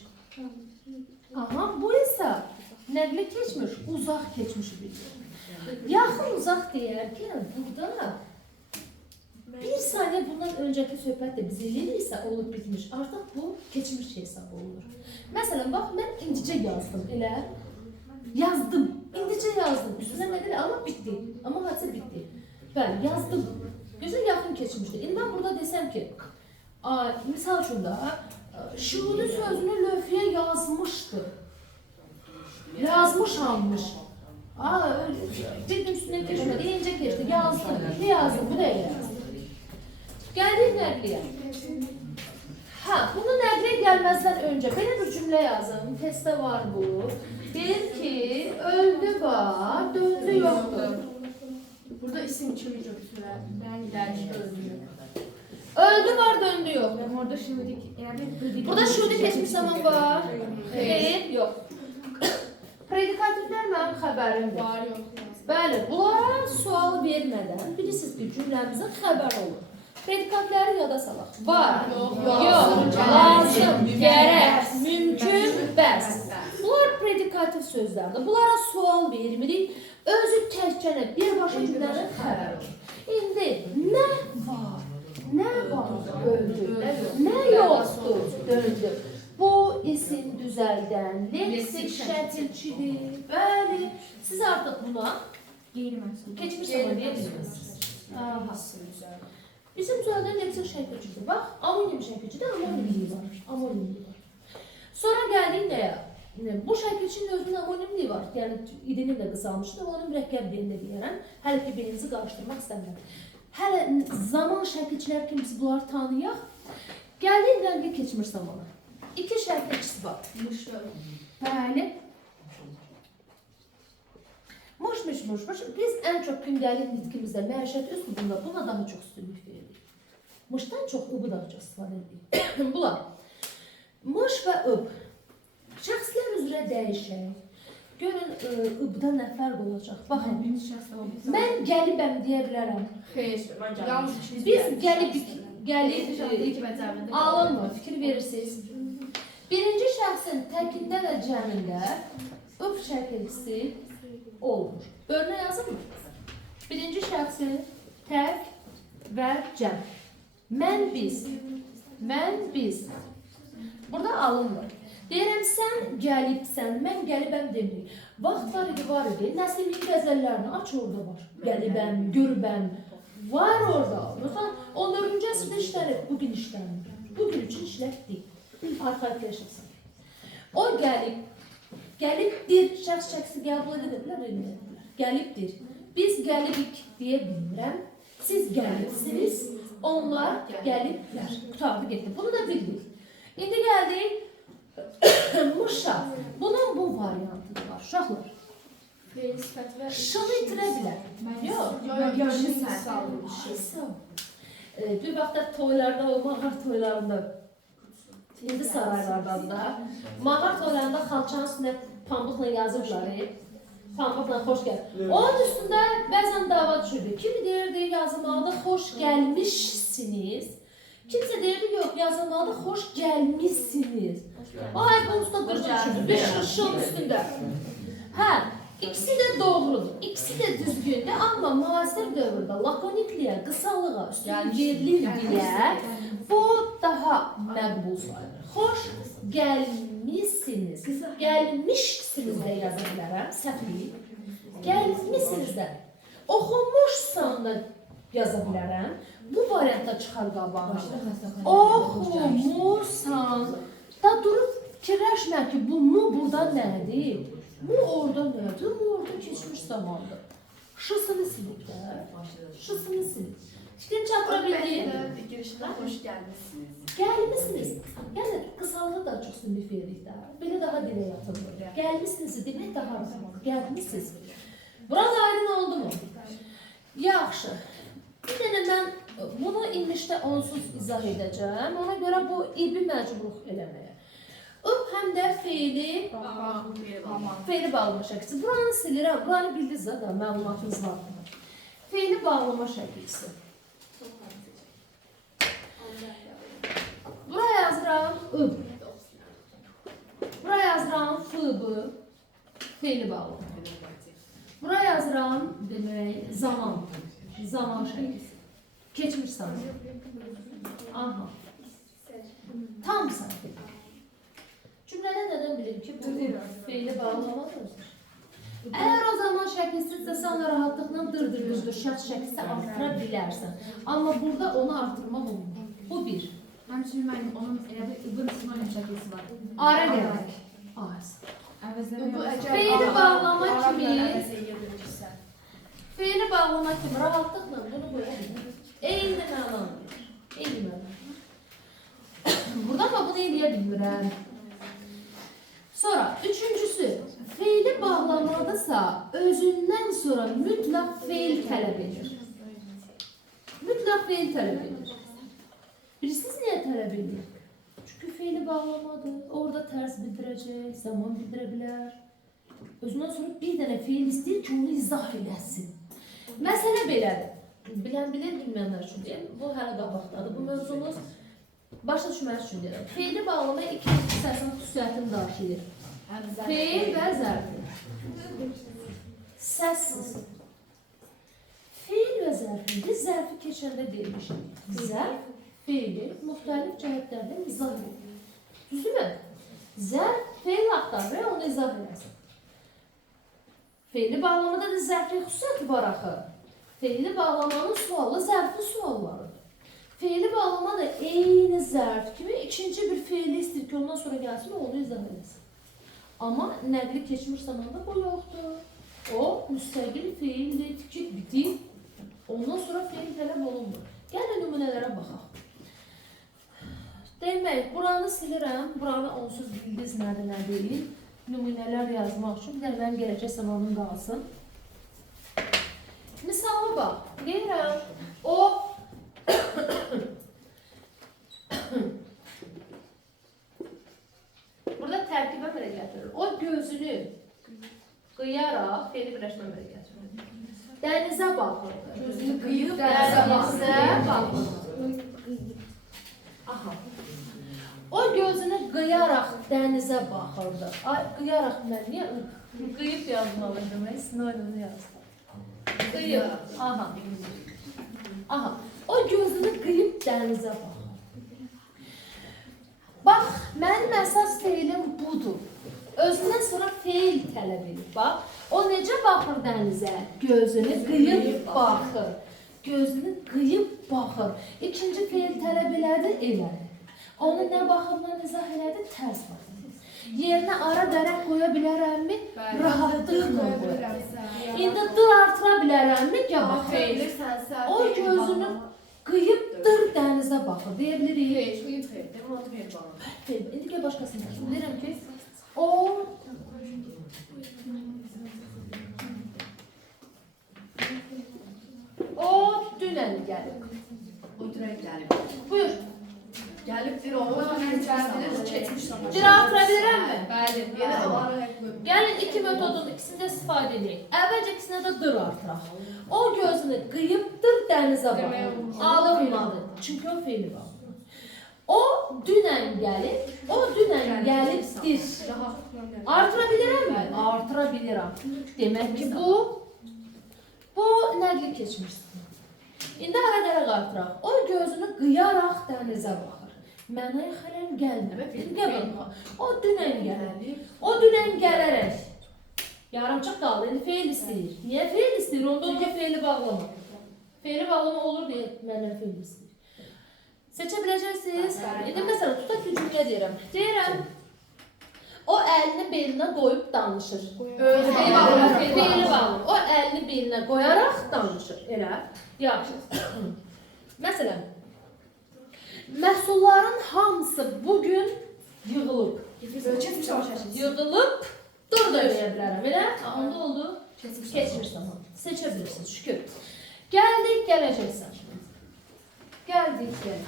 Aha, bu isə nəqli keçmiş, uzaq keçmişi bildirir. Yaxın uzaq deyərkən burada bir saniyə bundan öncəki söhbət də biz eləyirsə olub bitmiş. Artıq bu keçmiş hesab olunur. Məsələn, bax mən indicə yazdım, elə yazdım. İndicə yazdım. Üstünə nə deyil, amma bitdi. Amma hadisə bitdi. Bəli, yazdım. Gözəl yaxın keçmişdir. İndi mən burada desəm ki, misal üçün də şuhudi sözünü lövhəyə yazmışdı. Yazmış almış. Bir gün üstüne keçmedi, incə keçdi, yazdım. Ne yazdım, bu da yazdım. Gəldik nəqliyə. Bunu nəqliyə gəlməzdən öncə belə bir cümlə yazın. Testdə var bu. Deyir ki, öldü var, döndü yoxdur. Burada isim kimi götürür. Ben ileride öldüm. Öldü var, döndü yoxdur. Orada şimdi Burada şuhudi keçmiş zaman var. Xeyr, yox. Predikatiflər mənim xəbərim var. var yok. Bəli, bunlara sual vermədən bilirsiniz ki, cümləmizin xəbər olur. Predikatları yada salaq. Var, yox, lazım, gərək, mümkün, bəs. Bunlar predikativ sözlərdir. Bunlara sual vermirik. Özü təkcə birbaşa cümlənin xəbəri olur. İndi nə var? Nə var? Öldü. Nə yoxdur? Döndü. Bu isim düzəldən leksik şəkilçidir. Bəli, siz artıq buna keçmiş zaman deyə bilirsiniz. Bizim düzəldən leksik şəkilçidir. Bax, amonim şəkilçidir, amonimliyi var. Amonimliyi var. Sonra gəldik nəyə? Bu şəkilçinin özünün amonimliyi var. Yəni, idinin də qısalmışdır, onun mürəkkəb dilini deyərəm. Hələ ki, birinizi qarışdırmaq istəmirəm. Hələ zaman şəkilçilər kimi biz bunları tanıyaq. Gəldik nəqli keçmiş zamana. İki şəkilçisi var. Bəli. Muş. Biz ən çox gündəlik nitkimizdə, məişət üslubunda buna daha çox üstünlük veririk. Mışdan çox ıbı daha çox istifadə edirik. Bunlar. Muş və ıb. Şəxslər üzrə dəyişək. Görün, ıbda nə fərq olacaq? Baxın, mən gəlibəm deyə bilərəm. Biz gəlib, alınmır, fikir verirsiniz. Birinci şəxsin təkində və cəmində ıb şəkilçisi olmur. Örnək yazın mı? Birinci şəxsin tək və cəm. Mən, biz. Burada alınmır. Deyirəm, sən gəlibsən, mən gəlibəm demirik. Vaxt var idi. Nəslimin qəzəllərini aç orada var. Gəlibəm, görübəm. Var orada. 14-cü əsrdə işlənir, bugün işlənir. Bugün üçün işlək deyil. Arxaikləşirsən. O gəlibdir, şəxs şəxsi qəbul edirlər. Gəlibdir. Biz gəlibik deyə bilmirəm. Siz gəlibsiniz, onlar gəliblər. Qutardı getdi. Bunu da bildik. İndi gəldik. Muşa. Bunun bu variantı var. Uşaqlar. Şını itirə bilər. Yox. Bir vaxtda toylarda, mağar toylarında, indi saraylardan da, mağar toylarında xalçanın üstünə pambıqla yazıblar. Pambıqla xoş gəl. Onun üstündə bəzən dava düşürdü. Kimi deyirdi yazılmalıda xoş gəlmişsiniz. Kimsə deyirdi, yox, yazılmalıda xoş gəlmişsiniz. Ay, bunun üstündə qırıcı düşürdü. Bir şışın üstündə. İkisi də doğrudur, ikisi də düzgündür, amma müasir dövrdə lakonikliyə, qısalığa üstünlük verilir deyə bu daha məqbul sayılır. Xoş gəlmişsiniz, gəlmişsiniz də yaza bilərəm, səhvliyim. Gəlmişsiniz də, oxumuşsan da yaza bilərəm, bu variantda çıxar qabağa. Oxumursan da durub fikirləşmə ki, bu mu burada nədir? Bu orada nədir? Bu orada keçmiş zamandır. Şısını silib də. Şısını silib. Fikrin çatıra bildiyin. Girişdə xoş gəlmişsiniz. Gəlmişsiniz. Yəni, qısalığı da çox sünni veririk də. Belə daha dilə yatırılır. Gəlmişsiniz demək daha rahat. Gəlmişsiniz. Burada aydın oldu mu? Yaxşı. Bir dənə mən bu Bunu imişdə onsuz izah edəcəm. Ona görə bu ibi məcbur eləməyə. Ib həm də feili bağlama şəklisi. Buranı silirəm. Buranı bildiniz da, məlumatınız var. Feili bağlama şəklisi. Buraya yazıram ıb. Buraya yazıram fıbı. Feili bağlama. Buraya yazıram demək zaman. Zaman şəklisi. Keçmiş zaman. Aha. Tam səhv. Cümlədə nədən bilim ki, bu feili bağlamadır. Əgər o zaman şəkilsizsə, sən rahatlıqla dırdır, şəxs şəkilsə artıra bilərsən. Amma burada onu artırmaq olmur. Bu bir. Həmçinin mənim onun elə bir ıbın sinonim şəkilsi var. Ara gələk. Az. Feili bağlama kimi- Feili bağlama kimi rahatlıqla bunu qoya bilir. Eyni məna. Eyni məna. Burada ama bunu eləyə bilmirəm. Sonra üçüncüsü, feili bağlamadısa özündən sonra mütləq feil tələb edir. Mütləq feil tələb edir. Bilirsiniz niyə tələb edir? Çünki feili bağlamadır. Orada tərz bildirəcək, zaman bildirə bilər. Özündən sonra bir dənə feil istəyir ki, onu izah eləsin. Məsələ belədir. Bilən bilir, bilməyənlər üçün deyəm. Bu hələ qabaqdadır. Bu mövzumuz başa düşmək üçün deyirəm. Feili bağlama iki hissəsinin xüsusiyyətini daşıyır. Feil və zərfi. Səssiz. Feil və zərfi. Biz zərfi keçəndə deymişik. Zərf, feili müxtəlif cəhətlərdən izah edir. Düzdürmü? Zərf, feil axtarır, onu izah edəsin. Feili bağlamada da zərfli xüsusiyyəti var axı. Feili bağlamanın sualı zərfli suallarıdır. Feili bağlama da eyni zərf kimi ikinci bir feili istəyir ki, ondan sonra gəlsin, onu izah edəsin. Amma nəqli keçmiş zamanda bu yoxdur. O, müstəqil feildir, tikib bitir. Ondan sonra feil tələb olunmur. Gəlin nümunələrə baxaq. Demək, buranı silirəm, buranı onsuz bildiniz nədir, nə deyil. Nümunələr yazmaq üçün bir də mənim gələcək zamanım qalsın. Misala bax, deyirəm, o burada tərkibə belə gətirir. O gözünü qıyaraq feili birləşmə belə gətirir. Dənizə baxırdı. Gözünü qıyıb Dənizə baxırdı. Aha. O gözünü qıyaraq dənizə baxırdı. Ay, qıyaraq mən niyə qıyıb yazmalıydım? Sinonimini yazdım. Qıyıb. Aha. Aha. O gözünü qıyıb dənizə baxır. Bax, mənim əsas feilim budur. Özündən sonra feil tələb edir. Bax, o necə baxır dənizə? Gözünü qıyıb baxır. Gözünü qıyıb baxır. İkinci feil tələb elədi, elədi. Onu nə baxımdan izah elədi? Tərs baxır. Yerinə ara dərək qoya bilərəmmi? Rahatlıqla qoyar. İndi dır artıra bilərəmmi? Gəl baxır. O gözünü qıyıb dır dənizə baxır. Deyə bilirik. İndi gəl başqasını baxır. Deyirəm ki, o dünən gəlib. Buyur. Gəlibdir o keçmiş zaman. Bir artıra bilərəmmi? Bəli, yenə də var. Gəlin iki metodun ikisini də istifadə edək. Əvvəlcə ikisinə də dır artıraq. O gözünü qıyıb dır dənizə baxır. Alınmadı. Çünki o feili var. O dünən gəlibdir. Artıra bilirəmmi? Artıra bilirəm. Demək ki, bu nəqli keçmişdir. İndi ara dərək artıraq. O gözünü qıyaraq dənizə baxır. Mənaya xələn gəlmir. O dünən gəlir. O dünən gələrək. Yarımçıq qaldı. İndi feil istəyir. Niyə feil istəyir? Onda o feili bağlama. Feili bağlama olur deyə mənə feil istəyir. Seçə biləcəksiniz. İndi məsələn, tutaq ki, cümlə deyirəm. Deyirəm, o əlini belinə qoyub danışır. Feili bağlama. O əlini belinə qoyaraq danışır. Elə. Yaxşı. Məsələn, məhsulların hamısı bugün yığılıb. Yığılıb, dur da eləyə bilərəm. Elə? Onda oldu. Keçmiş zaman. Seçə bilirsiniz, şükür. Gəldik, gələcəksən. dik gəlir.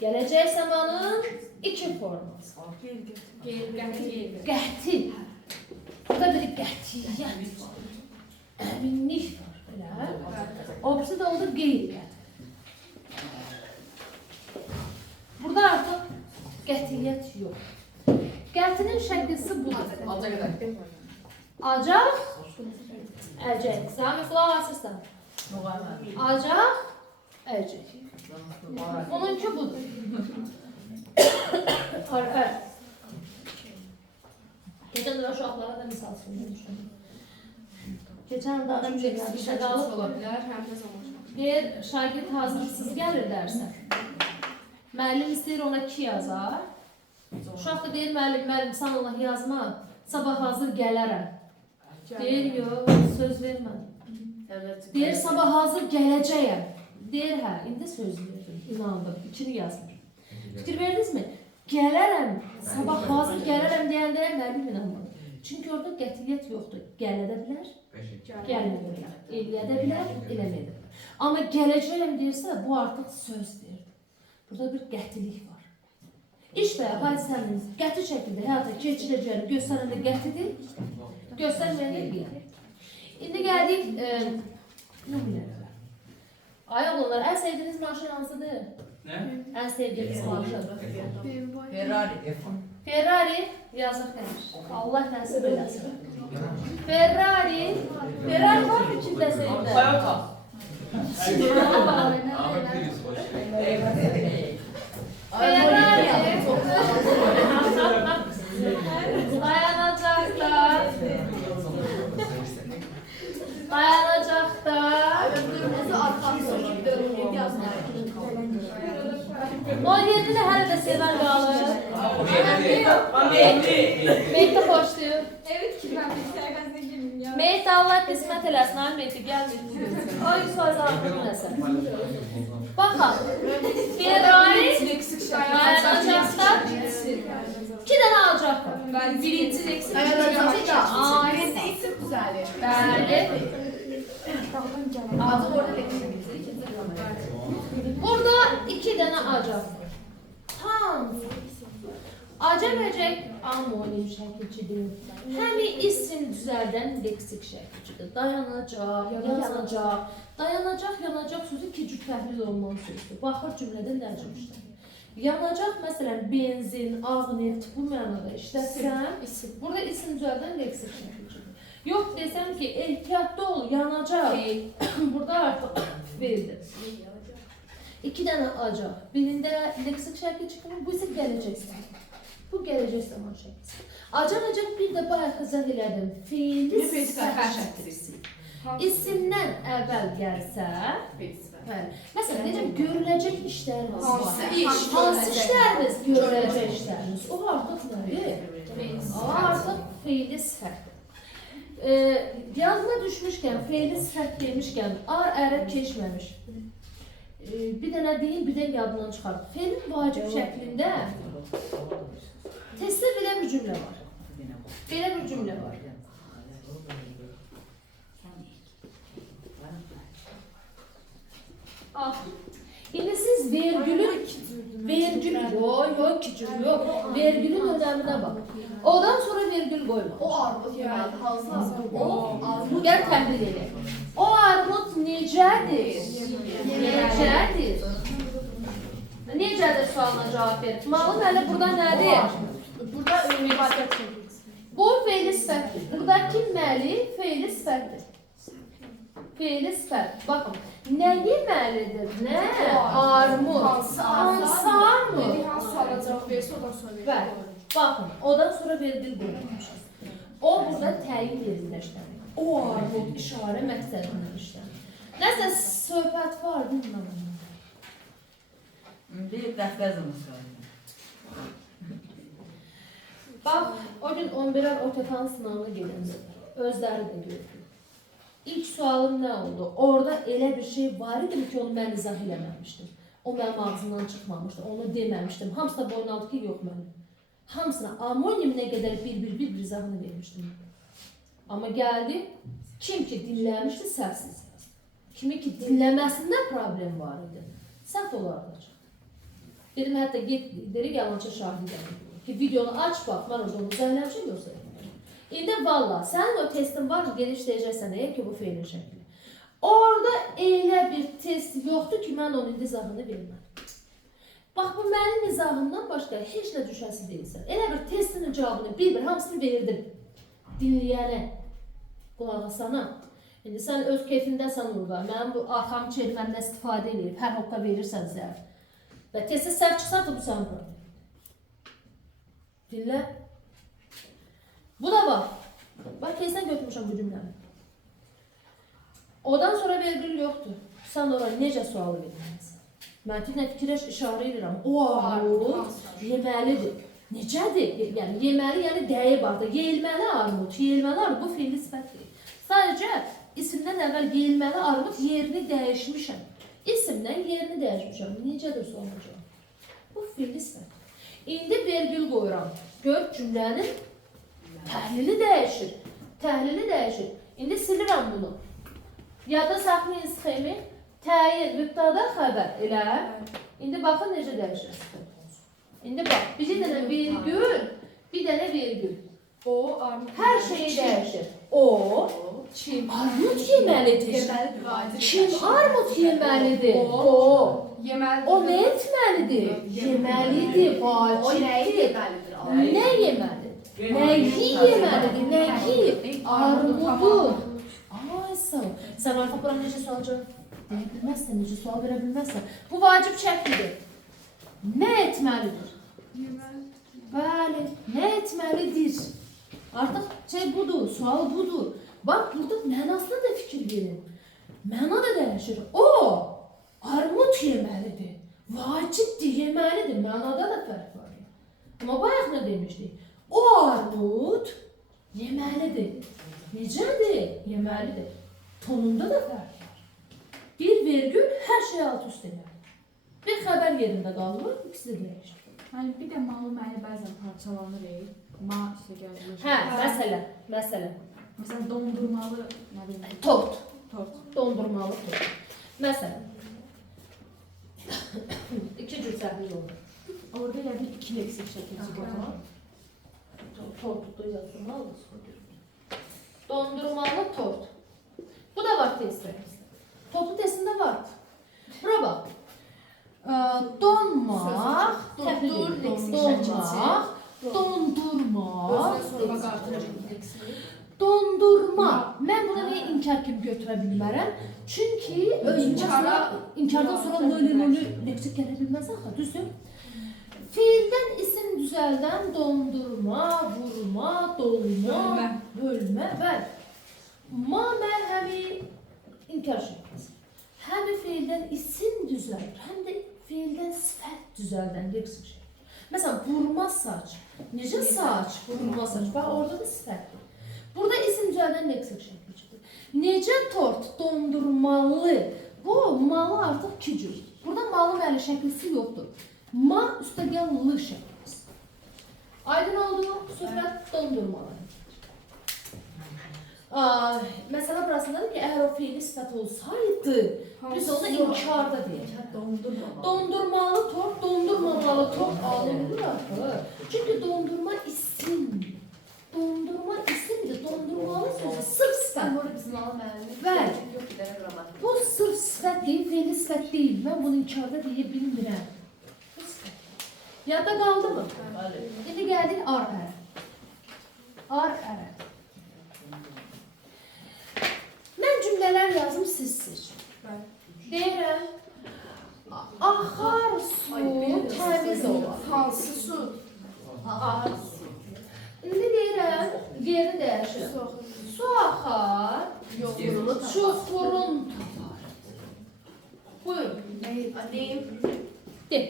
Gələcək zamanın iki forması. Qəti. Burada bir qətiyyət var. Əminlik var. Elə. Obsi də oldu qeyri-qəti. Burada artıq qətiyyət yox. Qətinin şəklisi budur. Acaq, əcək. Sami qulaq asırsan. Acaq, əcək. Bununki budur. Geçen de uşaqlara da misal düşünmüşüm. Geçen de danışmışım, Ola bilər, həm də zaman. deyir, şagird hazırsız gəlir dərsə. Müəllim istəyir ona 2 yazar. Uşaq da deyir, müəllim, sən Allah yazma, sabah hazır gələrəm. Deyir, yox, söz verməm. Deyir, sabah hazır gələcəyəm. Deyir, hə, indi söz verdim, inandım, 2-ni yazmır. Fikir verdiniz mi? Gələrəm, sabah hazır gələrəm deyəndə müəllim inanmadı. Çünki orada qətiyyət yoxdur. Gələ də bilər, gəlməyə də bilər, eləyə də bilər, eləməyə də bilər. Amma gələcəyəm deyirsə, bu artıq söz verir. Burada bir qətilik var. İş və ya hadisənin qəti şəkildə həyata keçirəcəyini göstərəndə qətidir, göstərməyəndə qeyri. İndi gəldik nümunələrə. Ay oğlanlar, ən sevdiyiniz maşın hansıdır? Nə? Ən sevdiyiniz maşın. Ferrari yazıq demiş. Allah nəsib eləsin. Ferrari var mı kimdə sevdə? Toyota. Ferrari dayanacaqda 17'de hələ də sevən qalır. Mehdi xoşlayır. Evet ki, mən bilgisayardan girməyim ya. Mehdi Allah qismət eləsin. Ay Mehdi, gəlmir bugün. Ay söz ağzını nəsə. Baxın. Ferrari dayanacaqda 2 dənə alacaq var. Birinci eksik. Birinde isim güzeli. Bəli. Adı orada isim. Burada 2 dənə acaq var. Tam. Acəməcək amonim şəkilçidir. Həmi isim düzəldən leksik şəkilçidir. Dayanacaq, yanacaq. Dayanacaq, yanacaq sözü 2 cür təhlil olunan sözdür. Baxır cümlədə nə cümlədir. Yanacaq, məsələn, benzin, ağ neft bu mənada işlətsəm, burada isim düzəldən leksik şəkilçidir. Yox desəm ki, ehtiyatlı ol, yanacaq. Burada artıq verildir. 2 dənə acaq. Birində leksik şəkil çıxır, bu isə gələcək zaman. Bu gələcək zaman şəkilsi. Acaq bir də bayaq izah elədim. Feili sifət şəkilsi. İsimdən əvvəl gəlsə, məsələn, deyəcəm, görüləcək işlərimiz var. Hansı işlərimiz görüləcək işlərimiz? O artıq nədir? O artıq feili sifətdir. Yadıma düşmüşkən, feili sifət demişkən, ərəb keçməmiş. Bir dənə deyim, bir də yadından çıxardım. Feilin vacib şəklində testdə belə bir cümlə var. Belə bir cümlə var. İndi siz vergülün önəminə bax. Odan sonra vergül qoyma. O armut yani hazır. O armut. Gəl təhlil edək. O armut necədir? Necədir? Necədir sualına cavab ver. Malum hələ burada nədir? Burada ümumi Bu feili sifətdir. Buradakı məli feili sifətdir. Feili sifət. Baxın. Nə yeməlidir? Nə? Armud. Hansı armud? Hansı suala cavab verirsə, odan sonra verir. Bəli. Baxın, odan sonra vergül qoyulmuşuz. O burada təyin yerində işlənir. O armud işarə məqsədindən işlənir. Nəsə söhbət var, bilmirəm. Bir dəftəzimiz var. Bax, o gün 11-lər OTT-nın sınavına gedəndə özləri də gördü. İlk sualım nə oldu? Orada elə bir şey var idi ki, onu mən izah eləməmişdim. O mənim ağzımdan çıxmamışdı, onu deməmişdim. Hamısı da boyun ki, yox mənim. Hamısına amoniminə qədər bir izahını vermişdim. Amma gəldi, kim ki dinləmişdi, səhvsiz yazdı. Kimi ki dinləməsində problem var idi. Səhv olardı. Dedim hətta get lideri yalançı şahidəm. Ki videonu aç bax, mən orada onu zəhləmişəm yoxsa. İndi valla sənin o testin var mı? Geniş deyəcəksən ki bu feilin şəkli. Orada elə bir test yoxdur ki mən onun izahını verməm. Bax bu mənim izahımdan başqa heç nə düşəsi deyilsən. Elə bir testinin cavabını bir hamısını verdim. Dinləyənə, qulağa sana. İndi sən öz keyfindəsən orada, mənim bu arxamı çevirməmdən istifadə edib, hər hoqqa verirsən zərf. Və testi səhv çıxsa da bu sənin problem. Dinlə. Bu da var. Bax, kesin götürmüşəm bu cümləni. Odan sonra vergül yoxdur. Sən oraya necə sualı verməlisən? Məntiqlə fikirləş, işarə edirəm. O armud yeməlidir. Necədir? Yəni yeməli, yəni dəyi vardır. Yeyilməli armud, yeyilməli armud bu feilli sifətdir. Sadəcə isimdən əvvəl yeyilməli armud yerini dəyişmişəm. İsimdən yerini dəyişmişəm. Necədir soracağım? Bu feilli sifət. İndi vergül qoyuram. Gör cümlənin təhlili dəyişir. Təhlili dəyişir. İndi silirəm bunu. Yadda saxlayın sxemi. Təyin, mübtada xəbər elə. İndi baxın necə dəyişir. İndi bax, bir dənə vergül, bir dənə vergül. O, armud. Hər şeyi dəyişir. O, Kim? armud yeməlidir. Kim armud yeməlidir? O. Yeməlidir. O nə etməlidir? Yeməlidir, O nəyi vacibdir. yeməlidir? Nə yeməlidir? Nəyi yeməlidir? Nəyi? Armudu. Ay sağ ol. Sən artıq bura necə sual cavab deyə bilməzsən, necə sual verə bilməzsən. Bu vacib şəklidir. Nə etməlidir? Bəli, nə etməlidir? Artıq şey budur, sual budur. Bax, burada mənasına da fikir verin. Məna da dəyişir. O, armud yeməlidir. Vacibdir, yeməlidir. Mənada da fərq var. Amma bayaq nə demişdik? O armud yeməlidir. Necədir? Yeməlidir. Tonunda da fərq var. Bir vergül hər şey alt üst edir. Bir xəbər yerində qalır, ikisi də dəyişir. Yəni bir də malı məni bəzən parçalanır. Ma işte gəlir. Hə, məsələ. Məsələn dondurmalı, nə bilim, Tort. tort. Dondurmalı tort. Məsələn. İki cür səhvli olur. Orada yəni iki leksik şəkildə var. Tortda yazılmalı. Dondurmalı tort. Bu da var testdə. Tortlu testində var. Bura bax. Donmaq, dondurmaq, dondurma. Mən buna niyə inkar kimi götürə bilmərəm? Çünki inkardan sonra nölü leksik gələ bilməz axı, düzdür? Fiildən isim düzəldən dondurma, vurma, dolma, bölmə, bəli. Ma mərhəmi inkar şəkilsi. Həm fiildən isim düzəldir, həm də fiildən sifət düzəldən leksik şəkil. Məsələn, vurma saç. Necə saç? Vurma saç. Bax, orada da sifətdir. Burada isim düzəldən leksik şəkil çıxır. Necə tort? Dondurmalı. Bu, malı artıq iki cür. Burada malı məli şəklisi yoxdur. Ma üstəgəl lı şəklisi. Aydın oldu, söhbət dondurmalı. Məsələ burasındadır ki, əgər o fiili sifət olsaydı, biz onu inkarda deyək. Dondurmalı tort, dondurmamalı tort alınır axı. Çünki dondurma isimdir. Dondurma isimdir, dondurmalı sözü sırf sifət. Bəli. Bu sırf sifət deyil, fiili sifət deyil. Mən bunu inkarda deyə bilmirəm. Bu sifət. Yadda qaldı mı? İndi gəldik ar ərə. Ar ərə. Mən cümlələr yazım, siz seçin. Deyirəm, axar su təmiz olar. Hansı su? Axar su. İndi deyirəm, yerini dəyişirəm. Su axar, çuxurun tapar. Buyurun. Deyim. De.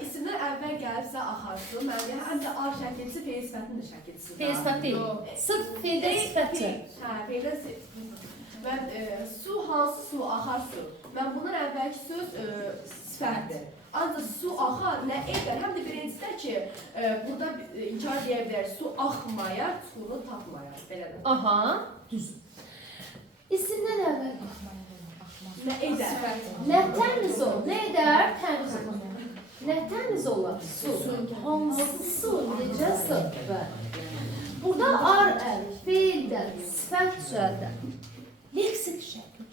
İsimdən əvvəl gəlibsə axarsu, məndə həm də ar şəkilsi, feil sifətinin də şəkilsi. Feil sifət deyil. Sırf feildə sifətdir. Hə, feildə sifət. Mən su, hansı su, axar su. Mən bundan əvvəlki söz sifətdir. Ancaq su axar nə edər? Həm də birincisidə ki, burada inkar deyə bilər, su axmayar, çuxurunu tapmayar. Belədir. Aha, düzdür. İsimdən əvvəl baxmayalım. Nə edər? Nə təmiz ol, nə edər? Təmiz ol. Nə təmiz olar? Su. Hansı su, necə söhbət? Burada ar, feildən, sifət düzəldən. Leksik şəkil.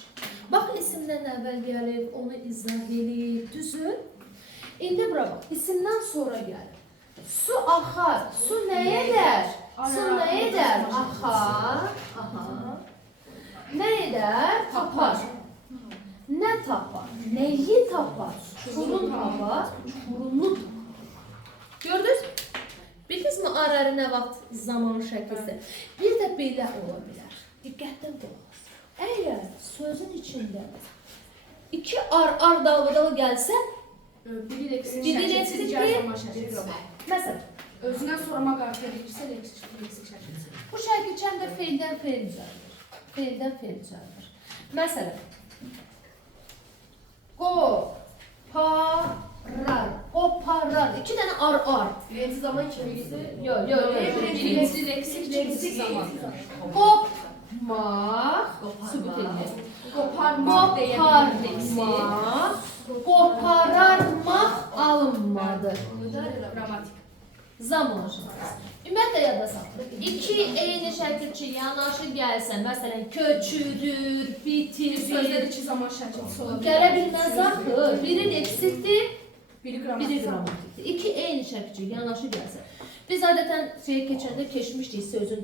Bax, isimdən əvvəl gəlib, onu izah edib, düzün. İndi bura bax, isimdən sonra gəlir. Su axar, su nə edər? Su nə edər? Axar, aha. Nə edər? Tapar. Nə tapar? Nəyi tapar? Çuxurun tapar, çuxurunu tapar. Gördünüz? Bildinizmi ar-əri nə vaxt zaman şəkildə? Bir də belə ola bilər. Diqqətlə qulaq asın. Əgər sözün içində iki ar dalbadalı gəlsə, Biri leksik Biri şəkilsiz, leksik digər deyil. zaman şəkilsiz. məsələn, Özündən sorma qarşı edilirsə leksik şəkilsiz. bu şəkilçəndə feildən feil düzəldir. Feildən feil düzəldir. Məsələn, qoparar, qoparar. İki dənə ar. Birinci zaman ikincisi. Yox. Birinci leksik, ikincisi zaman. Qopmaq, sübut edir. Qoparmaq deyə Qoparmaq, qopararmaq alınmadı. Qrammatik. Zaman şəkli. Ümumiyyətlə yadda saxlayın. İki eyni şəkilçi yanaşı gəlsə, məsələn, köçüdür, bitirir, Sözlər iki zaman şəkilsiz ola bilər. gələ bilməz axı. Biri leksikdir, Biri biri qrammatik. qrammatikdir. İki eyni şəkilçi yanaşı gəlsə. Biz adətən keçəndə keçmişdik sözün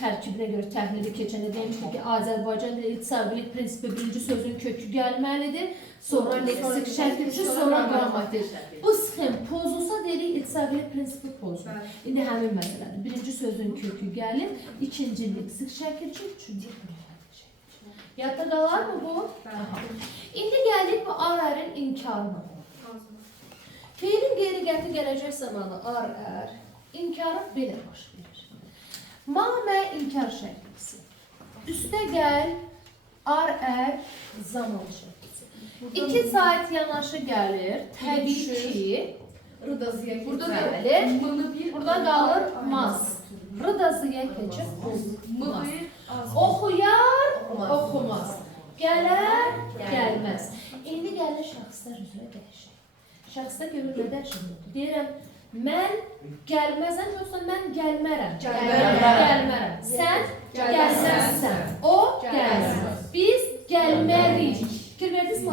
tərkibinə görə təhlili keçəndə demişdik ki, Azərbaycan dili ixtisarlıq prinsipi birinci sözün kökü gəlməlidir, sonra leksik şəkilçi, sonra qrammatik. Bu sxem pozulsa deyirik ixtisarlıq prinsipi pozulur. İndi həmin məsələdir. Birinci sözün kökü gəlir, ikinci leksik şəkilçi, üçüncü qrammatik şəkilçi. Yadda qalar mı bu? İndi gəldik bu ar-ərin inkarına. Feilin qeyri-qəti gələcək zamanı ar-ər, inkarı belə baş verir. Mamə inkar şəklisi. Üstə gəl, ar-ər, zaman şəklisi. 2 saat yanaşı gəlir, təbii ki, Rıdazıya burada gəlir, burada qalır maz. Rıdazıya keçir, olmaz. Oxuyar, oxumaz. Gələr, gəlməz. İndi gəlir şəxslər üzrə dəyişir. Şəxsdə görür nə dəyişir? Deyirəm, mən gəlməzəm, yoxsa mən gəlmərəm. Gəlmərəm. Sən gəlməzsən. O gəlməz. Biz gəlmərik. Fikir verdiniz mi?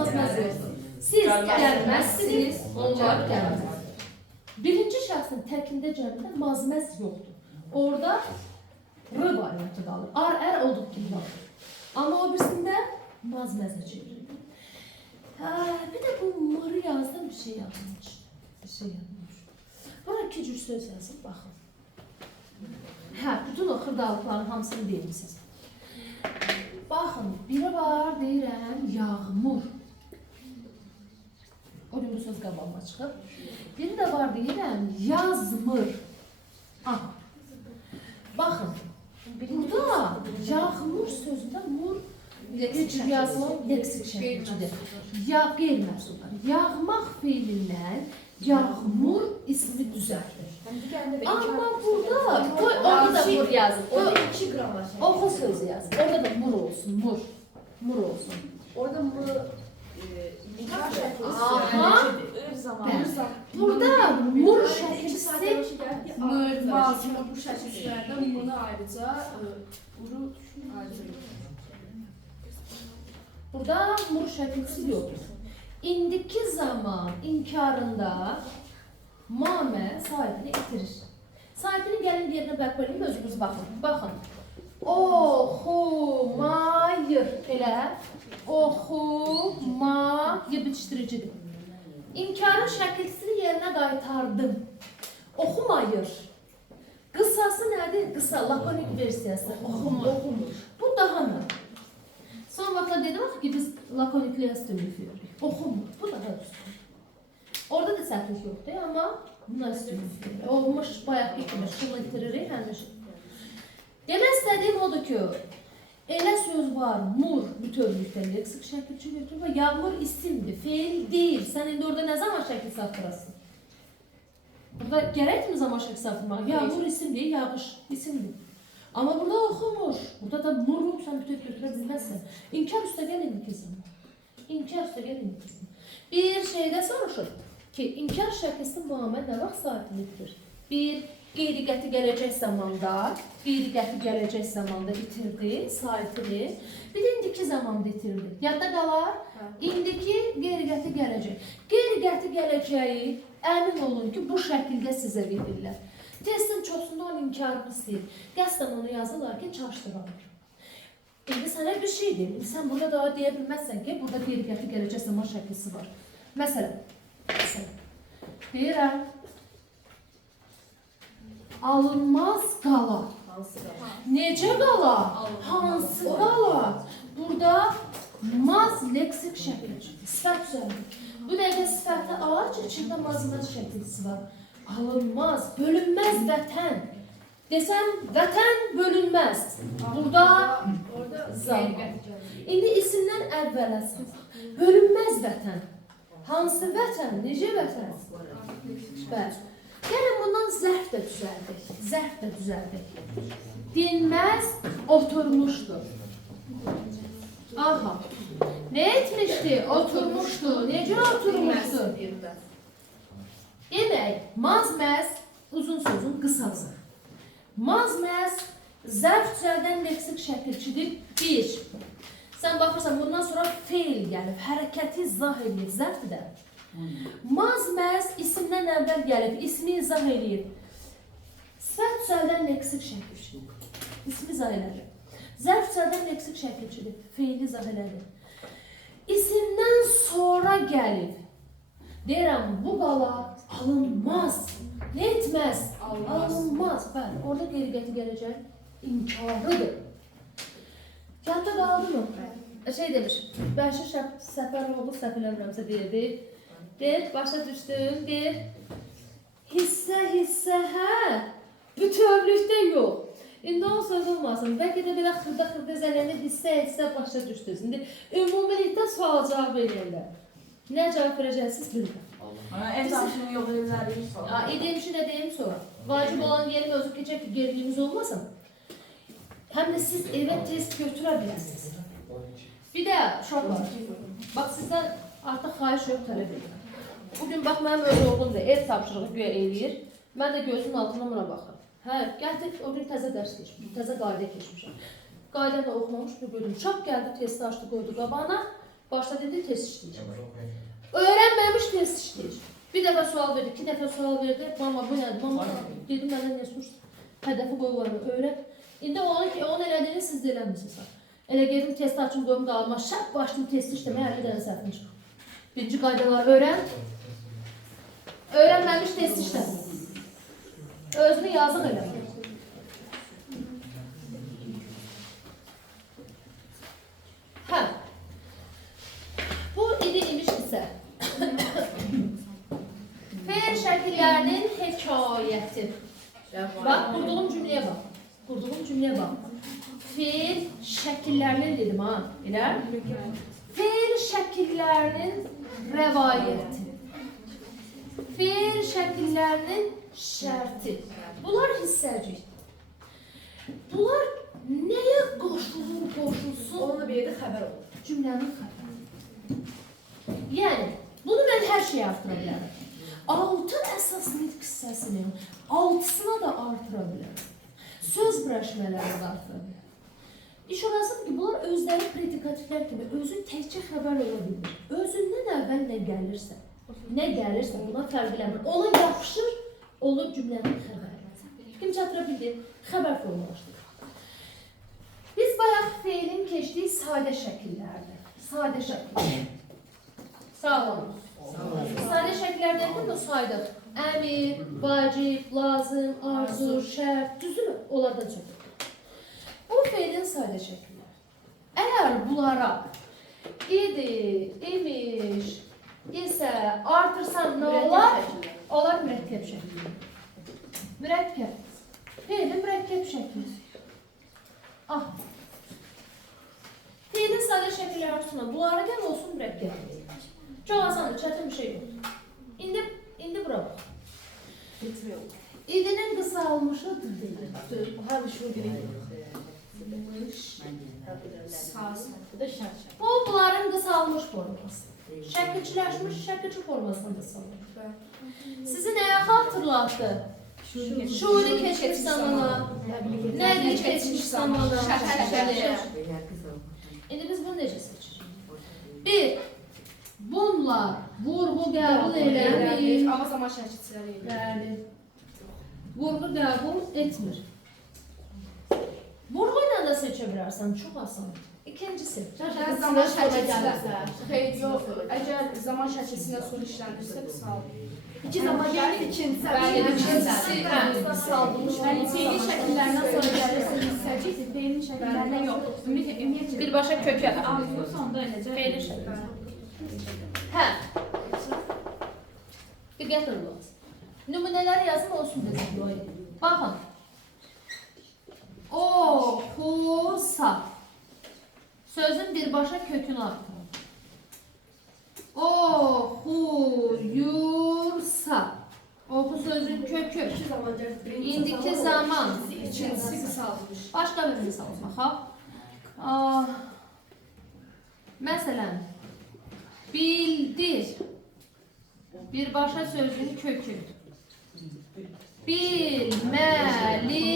Siz gəlməzsiniz, onlar gəlməz. Birinci şəxsin təkində cəmdə mazməz yoxdur. Orada r variantı qalır. Ar-ər olduğu kimi qalır. Amma o birisində mazməzə çevrilir. Bir də bu mırı yazdım, bir şey yazmışdı. Buna 2 cür söz yazın, baxın. Bütün o xırdalıqların hamısını deyirsiniz. Baxın, biri var, deyirəm, yağmur. O gün bu söz qabağıma çıxıb. Biri də var, deyirəm, yazmır. Baxın, burada yağmur sözündə mur yazılan leksik şəkilçidir. Qeyri-məhsullar. Yağmaq feilindən yağmur ismi düzəldir. Amma burada, orada da mur yazın. Orada 2 qramaj. Oxu sözü yazın. Orada da mur olsun, mur olsun. Orada mı Aha. Burada mur şəkilsi Mazını bu şəkillərdən bunu ayrıca uru ayrıca Burada mur şəkilsi yoxdur. İndiki zaman inkarında mamə sahibini itirir. Sahibinin gəlin yerinə bərk edin, özünüz baxın. Baxın. Oxumayır. Elə. Oxumayı bitişdiricidir. İnkarın şəkilsini yerinə qaytardım. Oxumayır. Qısası nədir? Qısa, lakonik versiyası. Oxumur. Bu daha nə? Son vaxtda dedim ki, biz lakonikliyə üstünlük veririk. Oxumur. Bu daha üstünlük. Orada da səhvlik yoxdur, amma buna üstünlük veririk. Olmuş, bayaq kimi şunu itiririk, həmişə. Demək istədiyim odur ki, elə söz var, mur bütövlükdə leksik şəkilçi götürür və yağmur isimdir, feil deyil. Sən indi orada nə zaman şəkil saxlayasın? Burada gərəkmi zaman şəkil saxlamaq? Yağmur isim deyil, yağış isimdir. Amma burada oxumur. Burada da muru sən bütöv götürə bilməzsən. İnkar üstə gəl indiki zaman. inkar söyləyir ingilisini. Bir şeydə soruşur ki, inkar şəkilsi muamə nə vaxt saatini bitirir? Bir, qeyri-qəti gələcək zamanda itirdi saatini. Bir də indiki zamanda itirdi. Yadda qalar? İndiki qeyri-qəti gələcək. Qeyri-qəti gələcəyi əmin olun ki, bu şəkildə sizə verirlər. Testin çoxsunda onun inkarını istəyir. Qəsdən onu yazırlar ki, çaşdırılır. İndi sənə bir şey deyim. Sən burada daha deyə bilməzsən ki, burada qeyri-qəti gələcək zaman şəklisi var. Məsələn, deyirəm, alınmaz qala. Necə qala? Hansı qala? Burada maz leksik şəkli, sifət üzəridir. Bu dəqiqə sifəti ağac, içində mazmaz şəklisi var. Alınmaz, bölünməz vətən. Desəm, vətən bölünməz. Burada zaman. İndi isimdən əvvələ sal. Bölünməz vətən. Hansı vətən? Necə vətən? Bəli. Gəlin bundan zərf də düzəldik. Dinməz oturmuşdur. Aha. Ne etmişdi? Oturmuşdu. Necə oturmuşdu? Demək, mazməz uzun sözün qısası. Mazməz zərf düzəldən leksik şəkilçidir. Bir. Sən baxırsan, bundan sonra feil gəlib, hərəkəti izah edir, zərfdir də. Mazməz isimdən əvvəl gəlib, ismi izah edir. Sifət düzəldən leksik şəkilçidir. İsmi izah edir. Zərf düzəldən leksik şəkilçidir, feili izah edir. İsimdən sonra gəlib. Deyirəm, bu qala alınmaz. Ne etməz? Alınmaz. Bəli, orada qeyri-qəti gələcək inkarıdır. Yadda qaldı mı? Şey demiş, Bəşir Səfəroğlu səhv eləmirəmsə deyirdi. Deyir, başa düşdün, deyir, hissə, hə, bütövlükdə yox. İndi o söz olmasın, bəlkə də belə xırda zələni hissə başa düşdünüz. İndi ümumilikdə sual cavab verirlər. Nə cavab verəcəksiniz bilmirəm. Ev tapşırığı yox edərik. Edeyim işi də deyim sonra. Vacib olan yerim özü keçək ki, geriliyimiz olmasın. Həm də siz evə test götürə bilərsiniz. Bir də uşaq var. Bax, sizdən artıq xahiş yox, tələb edir. Bugün bax, mənim öz oğlum da ev tapşırığı güya eləyir. Mən də gözümün altına buna baxıram. Hə, gətir, o gün təzə dərs keçmişim, təzə qayda keçmişim. Qayda da oxumamış bir bölüm. Uşaq gəldi, testi açdı, qoydu qabağına. Başda dedi, test işləyir. Öyrənməmiş test işləyir. Bir dəfə sual verdi, 2 dəfə sual verdi. Mama, bu nədir? Mama, dedim, məndən nə soruşdu? Hədəfi qoyularını öyrət. İndi onun elədiyini siz də eləmişsiniz. Elə gedim, testi açım, qoyum qalma. Şərt başlayım testi işləməyə, 50 dənə səhvim çıxır. Birinci qaydaları öyrən. Öyrənməmiş test işləmir. Özünü yazıq eləmək. Hə. Bu imiş isə. Feil şəkillərinin hekayəti. Bax, qurduğum cümləyə bax. Feil şəkillərinin dedim ha, elə? Feil şəkillərinin rəvayəti. Feil şəkillərinin şərti. Bunlar hissəcik. Bunlar nəyə qoşulsun? Onunla bir yerdə xəbər olur. Cümlənin xəbəri. Yəni, bunu mən hər şeyə artıra bilərəm. 6 əsas nitq hissəsinin 6'sına da artıra bilərəm. Söz birləşmələrini də artıra bilərəm. İş orasıdır ki, bunlar özləri predikatiflər kimi özü təkcə xəbər ola bilir. Özündən əvvəl nə gəlirsə, buna fərqlənmir. Ona yapışır, olur cümlənin xəbəri. Kim çatıra bildi? Xəbər formalaşdırır. Biz bayaq feilin keçdiyi sadə şəkillərdir. Sadə şəkillər. Sağ olun. Sadə şəkillərdən kim bu saydır? Əmir, vacib, lazım, arzu, şərt, düzülür, onlardan çox. Bu feilin sadə şəkillər. Əgər bunlara idi, imiş, isə artırsan nə olar? Olar mürəkkəb şəkli. Mürəkkəb. Feilin mürəkkəb şəkli. Ah. Feilin sadə şəkilləri arasında bunlara gəl olsun mürəkkəb. Çox asandır, çətin bir şey yox. İndi bura bax. İdinin qısalmışı dıdır. Hər bir şey görək. Mış. Saz. Bu da şart. Bu bunların qısalmış forması. Şəkilçiləşmiş şəkilçi formasına da salınır. Sizi nəyə xatırlatdı? Şuri keçmiş zamana. Nədir keçmiş zamana? Şəkil. İndi biz bunu necə seçirik? Bir, bunlar vurğu qəbul eləmir. Amma zaman şəkilçiləri edir. Bəli. Vurğu qəbul etmir. Vurğu ilə də seçə bilərsən, çox asan. İkincisi, Əgər zaman şəkilçilərsə, xeyr, yox, əgər zaman şəkilçisindən sonra işləndirsə, qısaldır. İki zaman gəlib ikincisi. Bəli, ikincisi, qısaldılmış. Yəni feilin şəkillərindən sonra gəlirsə hissəcik, feilin şəkillərindən yox. Ümumiyyətlə birbaşa kökə. Arzu sonda eləcə Feilin şəkili. Hə. Diqqətlə qulaq. Nümunələri yazın, olsun desin dua edin. Baxın. Oxusa. Sözün birbaşa kökünü artırın. Oxuyursa. Oxu sözün kökü. İki zaman gəlib birinci İndiki zaman. İkincisi qısaldılmış. Başqa bir misal baxaq. Məsələn, bildir. Birbaşa sözün kökü. Bilməlidir.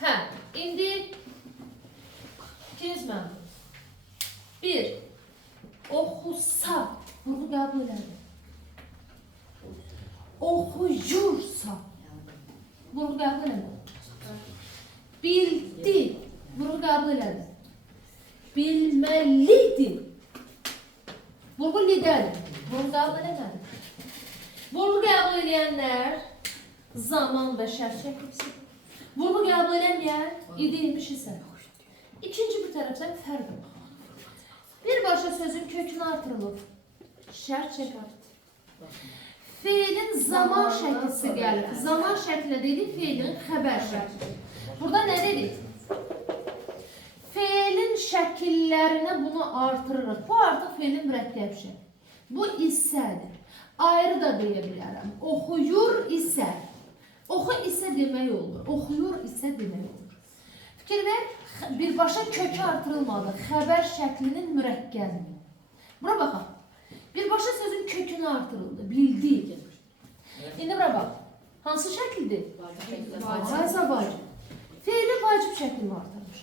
Hə, indi ikinci mənim. Bir, oxusa, bunu qəbul elədi. Oxuyursa, bunu qəbul elədi. Bildi, bunu qəbul elədi. Bilməlidir. Vurğu lidədir. Bunu qəbul eləmədi. Vurğu qəbul eləyənlər zaman və şərt çəkilsin. Vurğu qəbul eləməyən idilmiş isə. İkinci bir tərəfdən fərq var. Birbaşa sözün kökünü artırılıb. Şərt çəkildi. Feilin zaman şəklisi gəlib. Zaman şəkli dedik, feilin xəbər şəkli. Burada nə dedik? Feilin şəkillərinə bunu artırırıq. Bu artıq feilin mürəkkəb şəkli. Bu isədir. Ayrı da deyə bilərəm. Oxuyur isə. Oxu isə demək olur. Oxuyur isə demək olur. Fikir ver, birbaşa kökü artırılmadı. Xəbər şəklinin mürəkkəbi. Bura baxaq. Birbaşa sözün kökünü artırıldı. Bildik. İndi bura bax. Hansı şəkildir? Vacib. Vacib. Feili vacib şəklini artırmış.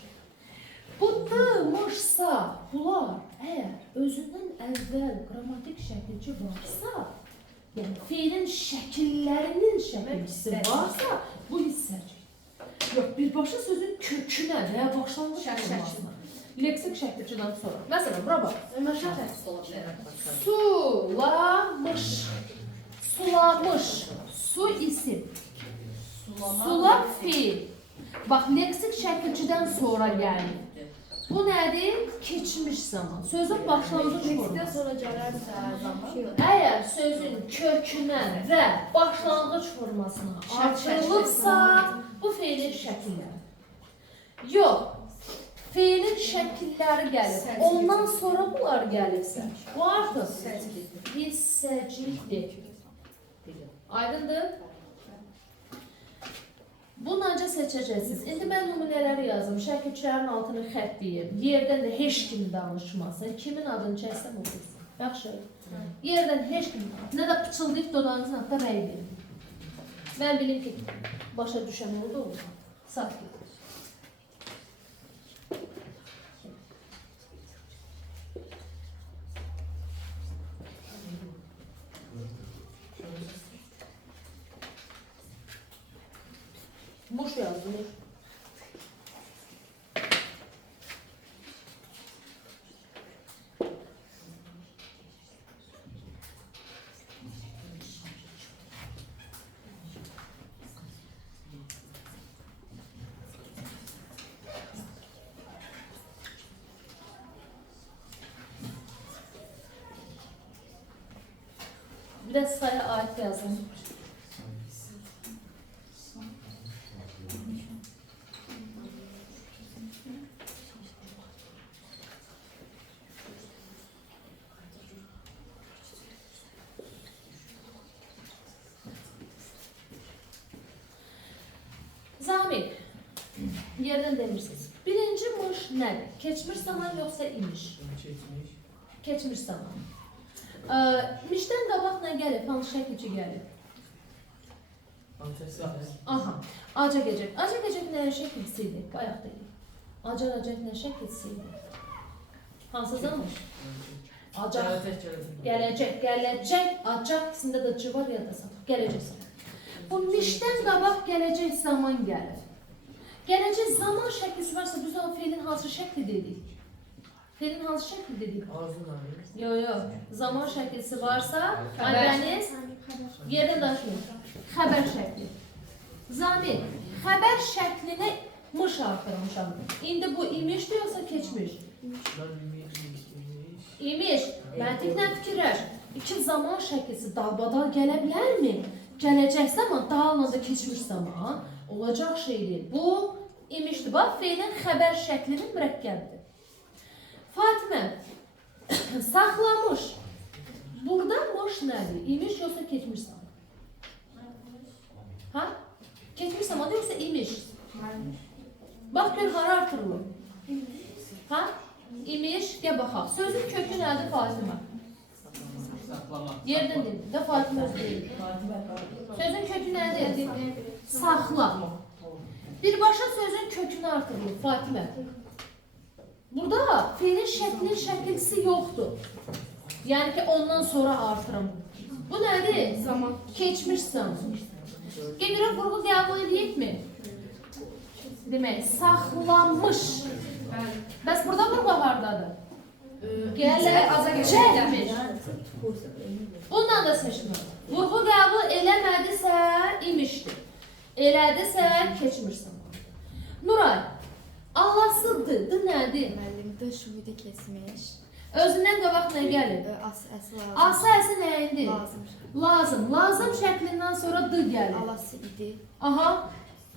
Bıdımışsa, bunlar əgər özündən əvvəl qrammatik şəkilçi varsa, yəni feilin şəkillərinin şəkilçisi varsa, bu hissəcək. Yox, birbaşa sözün kökünə və ya başlanğıc formasına. Leksik şəkilçidən sonra. Məsələn, bura bax. Sulamış. Sulamış. Su isim. Sulaq feil. Bax, leksik şəkilçidən sonra gəlir. Bu nədir? Keçmiş zaman. Sözün başlanğıc forması. sonra gələrsə zaman. Əgər sözün kökünə və başlanğıc formasına artırılıbsa, bu feilin şəkilləri. Yox, feilin şəkilləri gəlib. Ondan sonra bunlar gəlibsə, bu artıq hissəcikdir. Aydındır? Bunca seçəcəksiniz. İndi mən nümunələri yazım. Şəkilçilərin altını xəttləyim. Yerdən də heç kim danışmasın. Kimin adını çəksəm oxuysun. Yaxşı. Yerdən heç kim. Nə də pıçıldayıb dodağınızın altında rəy verin. Mən bilim ki, başa düşən oldu olur. Sakit. Muş yazdım. Bir de sayı ait yazdım. yerdən demirsiniz. Birinci mış nədir? Keçmiş zaman yoxsa imiş? Keçmiş zaman. Mişdən qabaq nə gəlib? Hansı şəkilçi gəlib? Aha, aca gecək. Aca gecək nə şəkilçisi idi? Bayaq deyil. Acar acaq nə şəkilçisi idi? Hansı zaman? Acaq. Gələcək, acaq ikisində də c var, yadda satıq. Gələcək zaman. Bu mişdən qabaq gələcək zaman gəlir. Gələcək zaman şəklisi varsa biz o feilin hansı şəkli dedik? Feilin hansı şəkli dedik? Yox. Zaman şəklisi varsa, Aybəniz yerdən daşıyın. Xəbər şəkli. Zamir, xəbər şəklini mış artırmışam. İndi bu imişdir yoxsa keçmiş? İmiş. Məntiqlə fikirləş. İki zaman şəklisi dalbadal gələ bilərmi? Gələcək zaman, dağla da keçmiş zaman olacaq şeydir. Bu imişdir. Bax, feilin xəbər şəklinin mürəkkəbidir. Fatimə, saxlamış. Burada mış nədir? İmiş yoxsa keçmiş zaman? Ha? Keçmiş zaman yoxsa imiş? Bax, gör, hara artırılır? Ha? İmiş, gəl baxaq. Sözün kökü nədir Fatimə? Yerdən dedim də Fatimə öz deyil. Sözün kökü nədir? Saxla. Birbaşa sözün kökünü artırılır Fatimə. Burada feilin şəklisi yoxdur. Yəni ki, ondan sonra artırım. Bu nədir? Zaman. Keçmiş zaman. Gedirək vurğu qəbul edəyik mi? Demək, saxlanmış. Bəs burada vurğu hardadır? Gələcəkmiş. Bundan da seçmir. Vurğu qəbul eləmədisə imişdir. Elədisə keçmiş zaman. Nuray, alasıdır, d nədir? Müəllim d şuhudi keçmiş. Özündən qabaq nə gəlir? Asıl Asa əsi nə indi? lazım. Lazım şəklindən sonra d gəlir. Alası idi. Aha,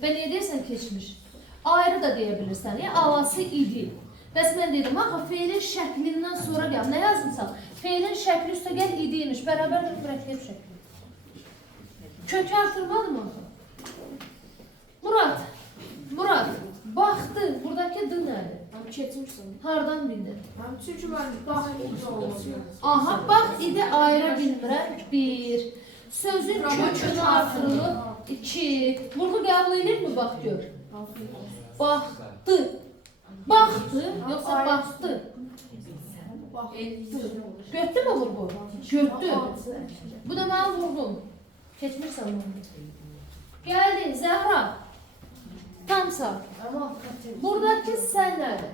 və niyə deyirsən keçmiş? Ayrı da deyə bilirsən, ya alası idi. Bəs mən dedim, axı, feilin şəklindən sonra gəl. Nə yazmışsan? Feilin şəkli üstə gəl idiymiş, bərabərdir mürəkkəb şəkli. Kök artırmadı mı axı? Murad, baxdı, buradakı d nədir? Keçmişsən. Hardan bildin? Çünki mən baxdım. Aha, bax, idi ayıra bilmirəm, 1. Sözün kökünü artırılıb, 2. Vurğu qəbul edir mi? Bax, gör. Baxdı. Baxdı, yoxsa baxdı? Götdü mü vurğu? Götdü. Bu da mən vurğum. Keçmirsən onu. Gəldin, Zəhra. Tam sağ. Buradakı sən nədir?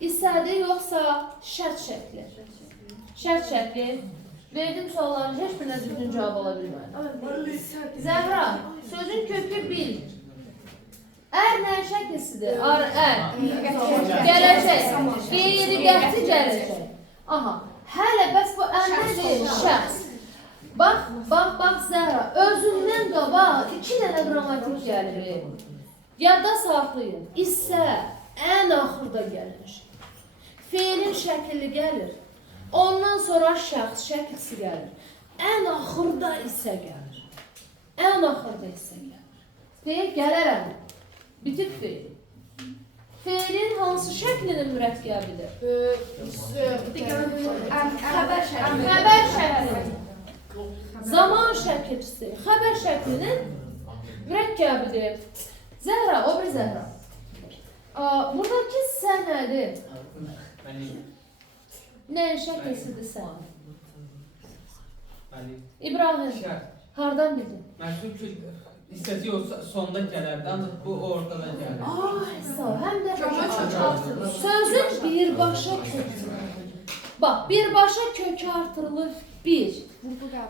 İstədi yoxsa şərt şəkli? Şərt şəkli. Verdim sualların heç birine düzgün cavab ala bilmədim. Zəhra, sözün kökü bil. Ər nə şəkilsidir? Gələcək. Qeyri-qəti gələcək. Aha. Hələ bəs bu əmrdir şəxs. Bax Zəhra, özündən qabaq 2 dənə qrammatik gəlir. Yadda saxlayın. İsə ən axırda gəlir. Feilin şəkli gəlir. Ondan sonra şəxs şəkilsi gəlir. Ən axırda isə gəlir. Ən axırda isə gəlir. Feil gələrəm. Bitib feil. Feilin hansı şəklinin mürəkkəbidir? Xəbər şəkli. Zaman şəkilçisi. Xəbər şəklinin mürəkkəbidir. Zəhra, o bir Zəhra. Buradakı sən nədir? Nəyin şəkilsidir sən? İbrahim, hardan bildin? İstədiyi olsa sonda gələrdi, ancaq bu ortada gəlir. Sağ ol, həm də sözün birbaşa kökü. Bax, birbaşa kökü artırılır 1.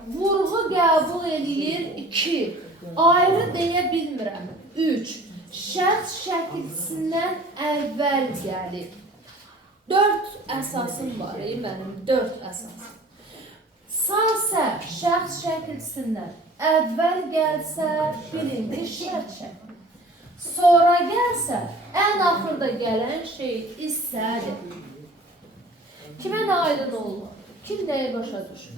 Vurğu qəbul eləyir 2. Ayrı deyə bilmirəm 3. Şəxs şəkilçisindən əvvəl gəlir. 4 əsasım var, mənim 4 əsasım. Salsə şəxs şəkilçisindən əvvəl gəlsə bilindir şərt şəkli. Sonra gəlsə ən axırda gələn şey isədir. Kimə nə aydın olmur? Kim nəyə başa düşür?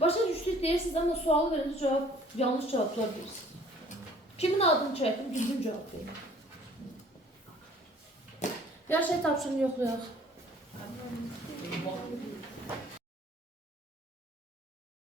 Başa düşdük deyirsiniz, amma sualı verəndə cavab, yanlış cavablar verirsiniz. Kimin adını çəkdim, düzgün cavab verin. Bir şey tapşırın yoxlayaq.